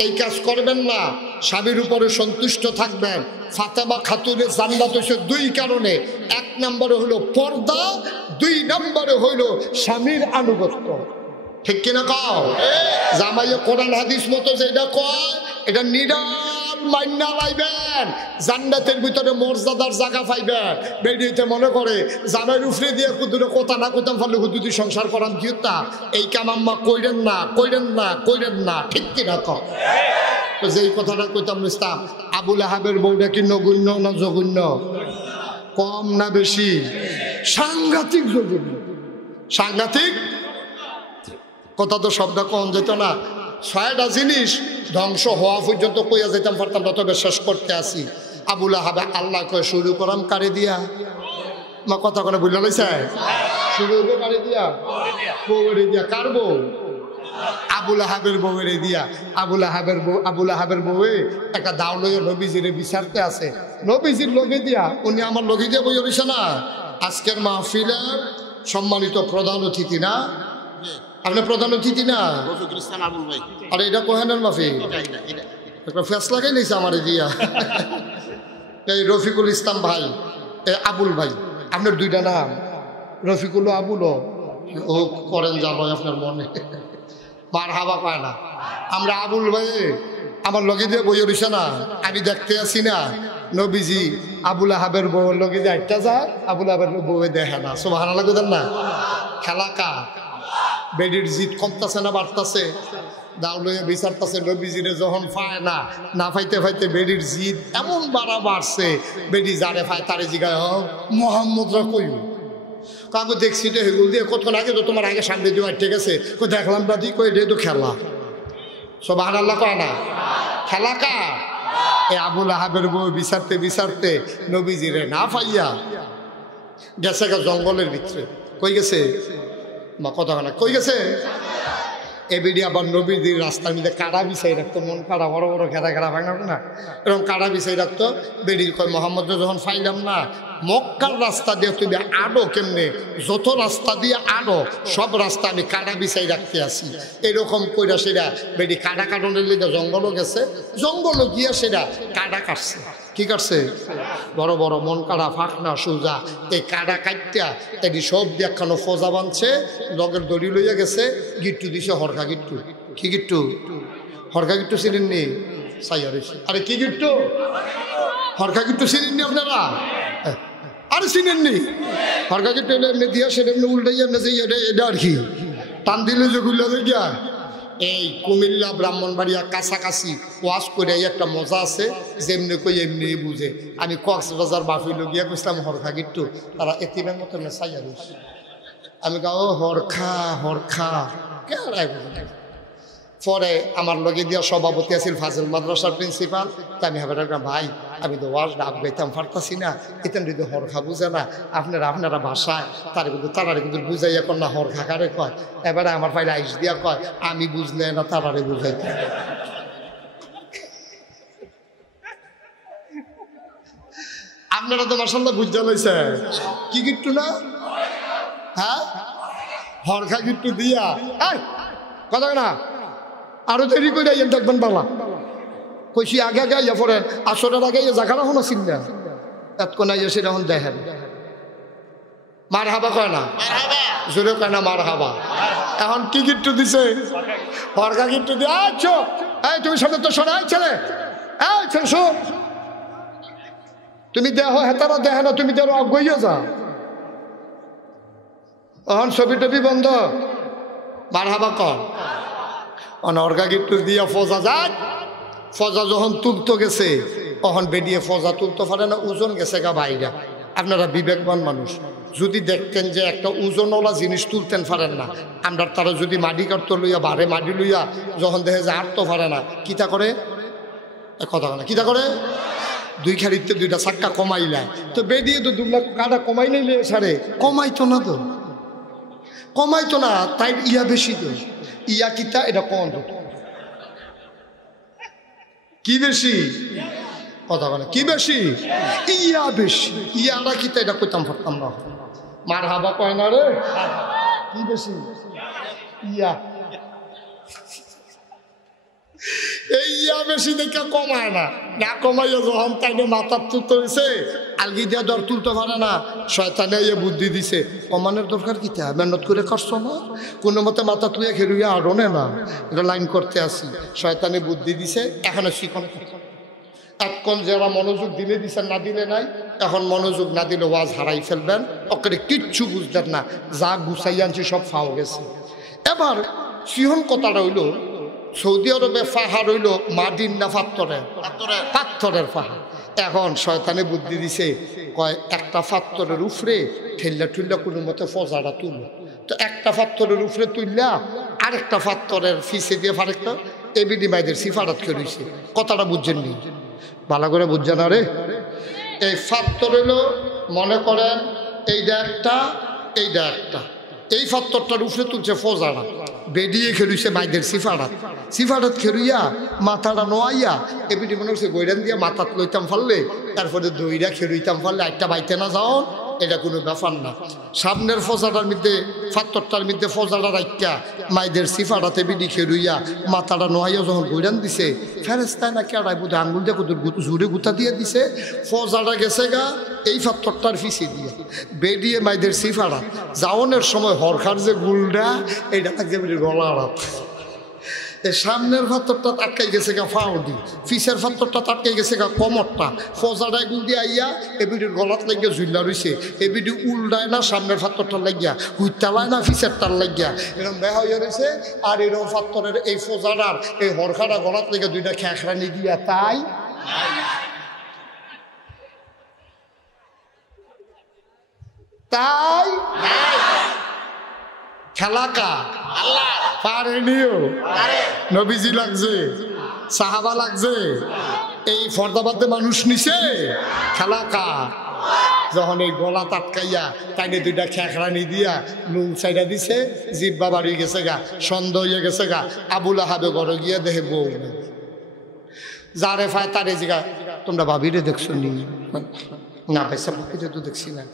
এই কাজ করবেন না। স্বামীর উপরে সন্তুষ্ট থাকবেন। ফাতেমা খাতুনের জান্নাত হইছে 2 কারণে। 1 নম্বরে হলো পর্দা, 2 নম্বরে হইল স্বামীর আনুগত্য। ঠিক কিনা কও? জামাইয়ে কোরআন হাদিস মতো যেটা কয় এটা নিরাল মাইন্না লাইবেন, জান্নাতের ভিতরে মর্যাদার জায়গা পাইবেন। বেরিয়েতে মনে করে জামাইয়ের উফরে দিয়ে কুদুরে কথা না কইতাম ফলে হুদুদি সংসার করাম দিতা, এই কাম আম্মা কইরেন না, কইরেন না, কইরেন না। ঠিক কিনা কও? তো যেই কথাটা কইতাম ইসলাম, আবুল আহাবের বউটা কি নগণ্য না জঘন্য? কম না বেশি? সাংঘাতিক জঘন্য, সাংঘাতিক। কথা তো শব্দ কম যেত না। 6টা জিনিস ধ্বংস হওয়া পর্যন্ত কইয়া যেতাম পারতাম না, তবে শেষ করতে আসি। আবুল আহাবে আল্লাহ কয়ে শুরু করাম কারে দিয়া? মা কথা করে বুঝলা লাইছে? শুরু হইব কারে দিয়া? বউরে দিয়া। কার বউ? আবুল আহাবের বউরে দিয়া। আবুল আহাবের বউয়ে একটা দাও লইয়া নবীজিরে বিচারতে আছে। নবীজির লগে দিয়া, উনি আমার লগে দিয়া বই রইছে না। আজকের মাহফিলের সম্মানিত প্রধান অতিথি না? আপনি প্রধান অতিথি না? আরে এটা কোহেনের মাফি একটা ফেস লাগাই নিয়েছে আমার দিয়া। এই রফিকুল ইসলাম ভাই, আবুল ভাই, আপনার 2টা নাম, রফিকুল আবুল ও করেন যাবো আপনার মনে মার হাবা পায় না। আমরা আবুল ভাই আমার লগে দিয়ে বই রইছে না, আমি দেখতে আসি না। নবীজি আবুল আহাবের বউর লগে দিয়ে একটা যায়, আবুল আহাবের বউয়ে দেখে না। সুবহানাল্লাহ কইতেন না? খেলা কা বেডির জিদ কমতাছে না বাড়তাছে? দাও লইয়া বিচারতাছে। নবীজিরে যখন পায় না, না পাইতে পাইতে বেডির জিদ এমন বাড়ছে, বেডি যারে পায় তারে জিগায় মোহাম্মদরা কইব। কাকু দেখছি তো হেগুল দিয়ে কতক্ষণ আগে তো তোমার আগে সামনে দিয়ে ঠিক আছে, দেখলাম না দি কই এটা তো খেলা। সুবহানাল্লাহ কয় না? খেলা কা? এ আবুল আহাবের বউ বিচারতে বিচারতে নবীজিরে না পাইয়া গেছে জঙ্গলের ভিতরে। কই গেছে? মা কথা না, কই গেছে? এবিডি আবার নবীদের রাস্তার মধ্যে কাড়া বিছাই রাখতো, মন কাড়া বড় বড় ঘেরা ঘেরা ভাঙা না, এরকম কাড়া বিছাই রাখতো। বেডির কয় মোহাম্মদ যখন ফাইলাম না, মক্কার রাস্তা দিয়ে তুমি আডো কেমনে, যত রাস্তা দিয়ে আডো সব রাস্তা আমি কাড়া বিছাই রাখতে আসি। এরকম কইরা সেটা বেডি কাড়া কাটনের লেগে জঙ্গলও গেছে, জঙ্গলও গিয়া সেটা কাড়া কাটছে। কি কাটছে? বড় বড় মন কাড়া, ফাঁকনা, সোজা, এই কাড়া কাটটা এটি সব দেখানো ফোজা বানছে, লগের দড়ি লইয়া গেছে, গিট্টু দিছে হরকা গিট্টু। কি গিট্টু? হরকা গিট্টু চিনেননি? আরে কি গিট্টু? হরকা গিট্টু চিনেননি আপনারা? আরে চিনেননি? হরকা গিট্টু এলে এমনি দিয়া সেটা এমনি উল্টাইয়া এমনি যে এটা আর কি টান দিলে যে গুলা গিয়া। এই কুমিল্লা ব্রাহ্মণবাড়িয়া কাছাকাছি ওয়াশ করে একটা মজা আছে, যেমনি কই এমনি বুঝে। আমি কক্সবাজার বাফিল গিয়া কইছিলাম হরখা গিট্টু, তারা এতিমের মতো চাইয়া দিয়েছে। আমি গাও হরখা হরখা কে পরে আমার লগে দিয়া সভাপতি আছিল ফাজিল মাদ্রাসার প্রিন্সিপাল। তা আমি হবে ভাই আমি তো ওয়াজ ডাক গাইতাম পারতাছি না, এতেন যদি হরখা বুঝে না আপনারা ভাষায় তারারে কিন্তু বুঝাইয়া কর না হরখা কারে কয়। এবারে আমার পাইলে আইস দিয়া কয় আমি বুঝলে না তারারে বুঝাইতে। আপনারা তো মাশাআল্লাহ বুঝা লইছে কি গিট্টু না, হ্যাঁ হরখা গিট্টু দিয়া কথা না আরো দেরি করে দেখবেন বাবা কইছি আগে আগে ইয়া পরে আসরের আগে জায়গাটা হন ছিল না এত কোন সেটা হন দেখেন মার হাবা কয় না জোরে কয় না মার হাবা। এখন কি গিট্টু দিছে হরখা গিট্টু দিয়ে আচ্ছা এই তুমি সামনে তো শোনাই ছেলে এই ছেলে শোন তুমি দেহ হেতারা দেখে না তুমি দেহ অজ্ঞইয়া যা। এখন ছবি টবি বন্ধ মার হাবা কর অনর্গা গিট্টু দিয়া ফজা যায়। ফজা যখন তুলতে গেছে তখন বেরিয়ে ফজা তুলতে পারে না, ওজন গেছে গা বাইরা। আপনারা বিবেকবান মানুষ, যদি দেখতেন যে একটা ওজনওয়ালা জিনিস তুলতেন পারেন না, আমরা তারা যদি মাটি কাটতে লইয়া বারে মাটি লইয়া যখন দেখে যে আটতে পারে না কিতা করে কথা না কিতা করে দুই খাড়িতে দুইটা চাক্কা কমাইলায় তো বেরিয়ে তো 2 লাখ কাটা কমাই নিলে সারে কমাইতো না তো কমাইতো না তাই ইয়া বেশি তো ইয়া কিতা এটা কম কি বেশি কথা বলে কি বেশি ইয়া বেশি ইয়াটা কিতা এটা কইতাম পারতাম না। মার হাবা কয় না রে কি বেশি ইয়া এই ইয়া বেশি দেখে কমায় না, না কমাইয়া যখন তাইনে মাথার তুলতে হয়েছে আলগি দিয়া দর তুলতে পারে না, শয়তানে ইয়ে বুদ্ধি দিছে কমানোর দরকার কি তা মেহনত করে করছো না কোনো মতে মাথা তুলে খেলুইয়া আরো নে না এটা লাইন করতে আসি। শয়তানে বুদ্ধি দিছে এখনো শিখন এতক্ষণ যারা মনোযোগ দিলে দিছেন না দিলে নাই, এখন মনোযোগ না দিলে ওয়াজ হারাই ফেলবেন, ওকে কিচ্ছু বুঝলেন না, যা গুছাই আনছি সব ফাও গেছে। এবার সিহন কথাটা হইল সৌদি আরবে পাহাড় হইল মাটির না পাথরের পাহাড়। এখন শয়তানে বুদ্ধি দিছে কয় একটা পাথরের উপরে ঠেল্লা ঠুল্লা কোনো মতে ফজাটা তুলো, তো একটা পাথরের উপরে তুললা আরেকটা পাথরের ফিসে দিয়ে ফারেকটা এবিডি মাইদের সিফারাত করেছে। কথাটা বুঝছেন নি ভালো করে বুঝছে না রে। এই পাথর হইল মনে করেন এইটা একটা এইটা একটা, এই পাথরটার উপরে তুলছে ফজারা বেডিয়ে খেলুইছে মাইদের সিফারাত খেলুইয়া মাথাটা নোয়াইয়া এপিটি মনে হচ্ছে গৈরান দিয়া মাথাত লইতাম ফাললে তারপরে দইরা খেলুইতাম ফাললে একটা বাইতে না যাও এটা কোনো ব্যাপার না। সামনের ফজাটার মধ্যে পাথরটার মধ্যে ফজাটা রাখা মাইদের সিফারাতে বিডি খেলুইয়া মাথাটা নোয়াইয়া যখন গৈরান দিছে ফেরেস্তায় না কেড়াই বোধ আঙ্গুল দিয়ে কত জুড়ে গুতা দিয়ে দিছে, ফজাটা গেছে গা এই পাথরটার ফিসে দিয়ে বেডিয়ে মাইদের সিফারাত যাওনের সময় হরখার যে গুলটা এইটা থাকছে গলা আড়াত, সামনের পাথরটা আটকাই গেছে গা ফাউডি, ফিসের পাথরটা আটকাই গেছে গা কমরটা, ফজাটা গুল দিয়ে আইয়া এবিডির গলাত লাগিয়া ঝুল্লা রয়েছে, এবিডি উল্টায় না সামনের পাথরটা লাগিয়া হুইতালায় না ফিসেরটার লাগিয়া এরকম বেহা হইয়া রয়েছে। আর এরকম পাথরের এই ফজাটার এই হরখাটা গলাত লাগিয়া দুইটা খেঁকড়ানি দিয়া তাই তাই খেলাকা আল্লাহ পারেনিও নবীজি লাগছে সাহাবা লাগছে এই ফর্দাবাদে মানুষ নিছে খেলাকা। যখন এই গলা তাটকাইয়া তাইনে দুইটা খেঁকড়ানি দিয়া নুন সাইডা দিছে জিব্বা বাড়ি গেছে গা সন্দেহ হয়ে গেছে গা। আবুল আহাবে ঘরে গিয়া দেখে বউ যারে ফায় তারে জিগা তোমরা ভাবিরে দেখছো নি না ভাই সব তো দেখছি না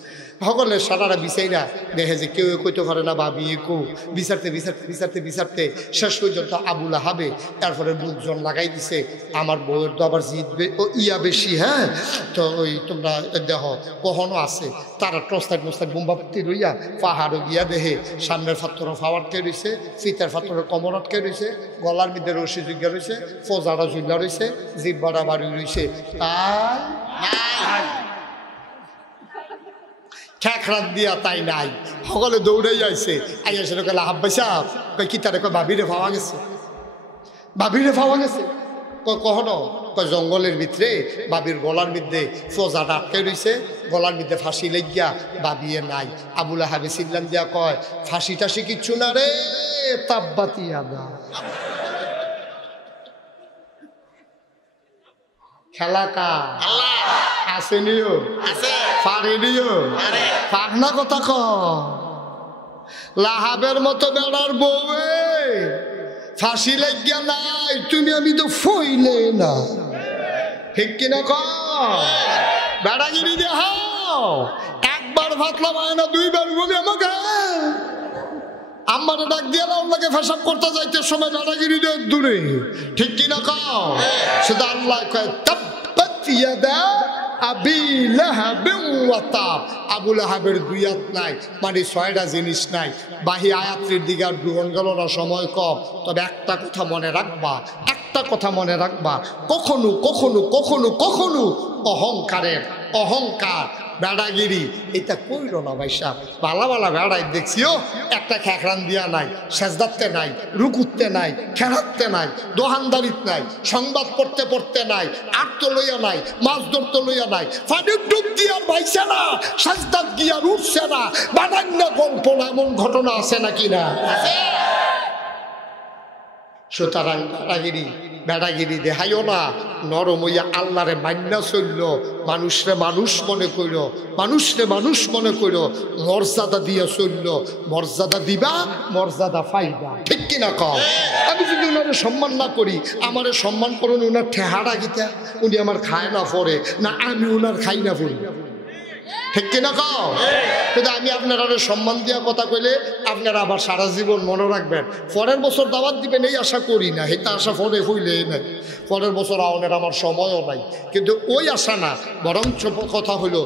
সকলে সারারা বিচাইরা দেখে যে কেউ কইতে পারে না ভাবি কো বিচারতে বিচারতে বিচারতে বিচারতে শেষ পর্যন্ত আবুল আহাবে তারপরে লোকজন লাগাই দিছে আমার বউয়ের তো আবার জিতবে ও ইয়া বেশি, হ্যাঁ তো ওই তোমরা দেহ কখনো আছে তারা টস্তায় টস্তায় বোম্বাপতি রইয়া পাহাড়ও গিয়া দেহে সামনের ফাত্তর ফাওয়ার কে রয়েছে, ফিতার ফাত্তরের কমরত কে রয়েছে, গলার মধ্যে রশি জুগিয়া রয়েছে, ফোজারা জুল্লা রয়েছে, জিব্বাটা বাড়ি রয়েছে, তাই খেখরাত দিয়া তাই নাই। সকলে দৌড়াই আইছে আইয়া সেটা কলে হাব্বাই সাহ কয় কি তারে কয় ভাবিরে পাওয়া গেছে, ভাবিরে পাওয়া গেছে কখনো কয় জঙ্গলের ভিতরে বাবির গলার মধ্যে ফজাটা আটকে রয়েছে, গলার মধ্যে ফাঁসি লেগিয়া বাবিয়ে নাই। আবুল আহাবে সিল্লাম দিয়া কয় ফাঁসি টাসি কিচ্ছু না রে তাব্বাতি আদা খেলা কা আল্লাহ আসেনিও আছে পারেনিও পাখনা কথা ক লাহাবের মতো বেড়ার বউয়ে ফাঁসি লাগিয়া নাই তুমি আমি তো ফইলে না ঠিক কিনা ক বেড়াগিরি দেখাও একবার ভাতলা পায় না দুইবার বলি আমাকে আমার ডাক দিয়ে আল্লাহকে ফেসাব করতে যাইতে সময় বেড়াগিরি দূরে ঠিক কিনা ক সেটা আল্লাহ কয় তাব্বাত ইয়াদা আবি লাহাবিন ওয়া তাব আবু লাহাবের দুই হাত নাই মানে ছয়টা জিনিস নাই বাহি আয়াতের দিকে আর গ্রহণ গেল না সময় কম তবে একটা কথা মনে রাখবা কখনো কখনো কখনো কখনো অহংকার বেড়াগিরি এটা কইল না ভাই সাহেব বালা বালা বেড়াই দেখছিও একটা খেখরান দিয়া নাই সেজদাতে নাই রুকুতে নাই খেলাতে নাই দোহানদারিত নাই সংবাদ পড়তে নাই আটতো লইয়া নাই মাছ ধরতে লইয়া নাই ফানির ডুব দিয়া ভাইছে না সেজদাত গিয়া উঠছে না বানান্য গল্প না এমন ঘটনা আছে নাকি না সুতরাং বেড়াগিরি দেখাইও না নরম হইয়া আল্লাহরে মান্না চলল মানুষরে মানুষ মনে কইল মর্যাদা দিয়া চলল মর্যাদা দিবা মর্যাদা পাইবা ঠিক কিনা কও আমি যদি ওনারে সম্মান না করি আমারে সম্মান করুন ওনার ঠেহারা গীতা উনি আমার খায় না পড়ে না আমি ওনার খাই না পড়ি ঠিক কিনা কও কিন্তু আমি আপনারা সম্মান দিয়া কথা কইলে আপনারা আবার সারা জীবন মনে রাখবেন পরের বছর দাওয়াত দিবেন এই আশা করি না এটা আশা ফোনে হইলেই নাই পরের বছর আওনের আমার সময়ও নাই কিন্তু ওই আশা না বরঞ্চ কথা হইল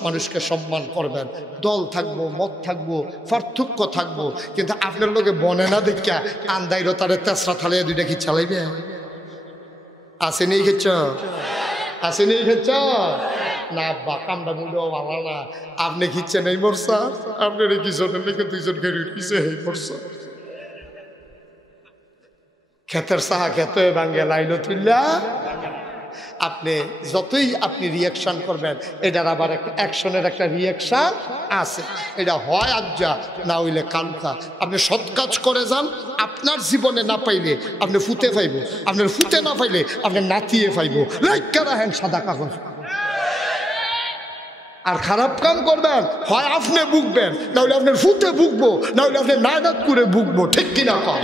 মানুষকে সম্মান করবেন দল থাকবো মত থাকবো পার্থক্য থাকবো কিন্তু আপনার লোকে বনে না দেখা আন্দাইরতারে তেসরা থালে দুইটা কি চালাইবে আসেনি খেচ্ছ না আব্বা কামটা মূল্যও ভালো না আপনি খিচ্ছেন এই মরসা আপনার কিছুজনের লেগে দুইজন খেয়ে উঠছে এই মরসা ক্ষেতের সাহা খেতে ভাঙ্গে লাইলো তুললা আপনি যতই আপনি রিয়াকশন করবেন এটার আবার একটা অ্যাকশনের একটা রিয়াকশন আছে এটা হয় আজ্জা না হইলে কালকা আপনি সৎ কাজ করে যান আপনার জীবনে না পাইলে আপনি ফুতে পাইব আপনার ফুতে না পাইলে আপনি নাতিয়ে পাইব লাইকা রাখেন সাদা কাগজ আর খারাপ কাম করবেন হয় আপনি বুকবেন না হলে আপনার ফুটে বুকবো না হলে আপনি নাদাত করে বুকবো ঠিক কিনা কম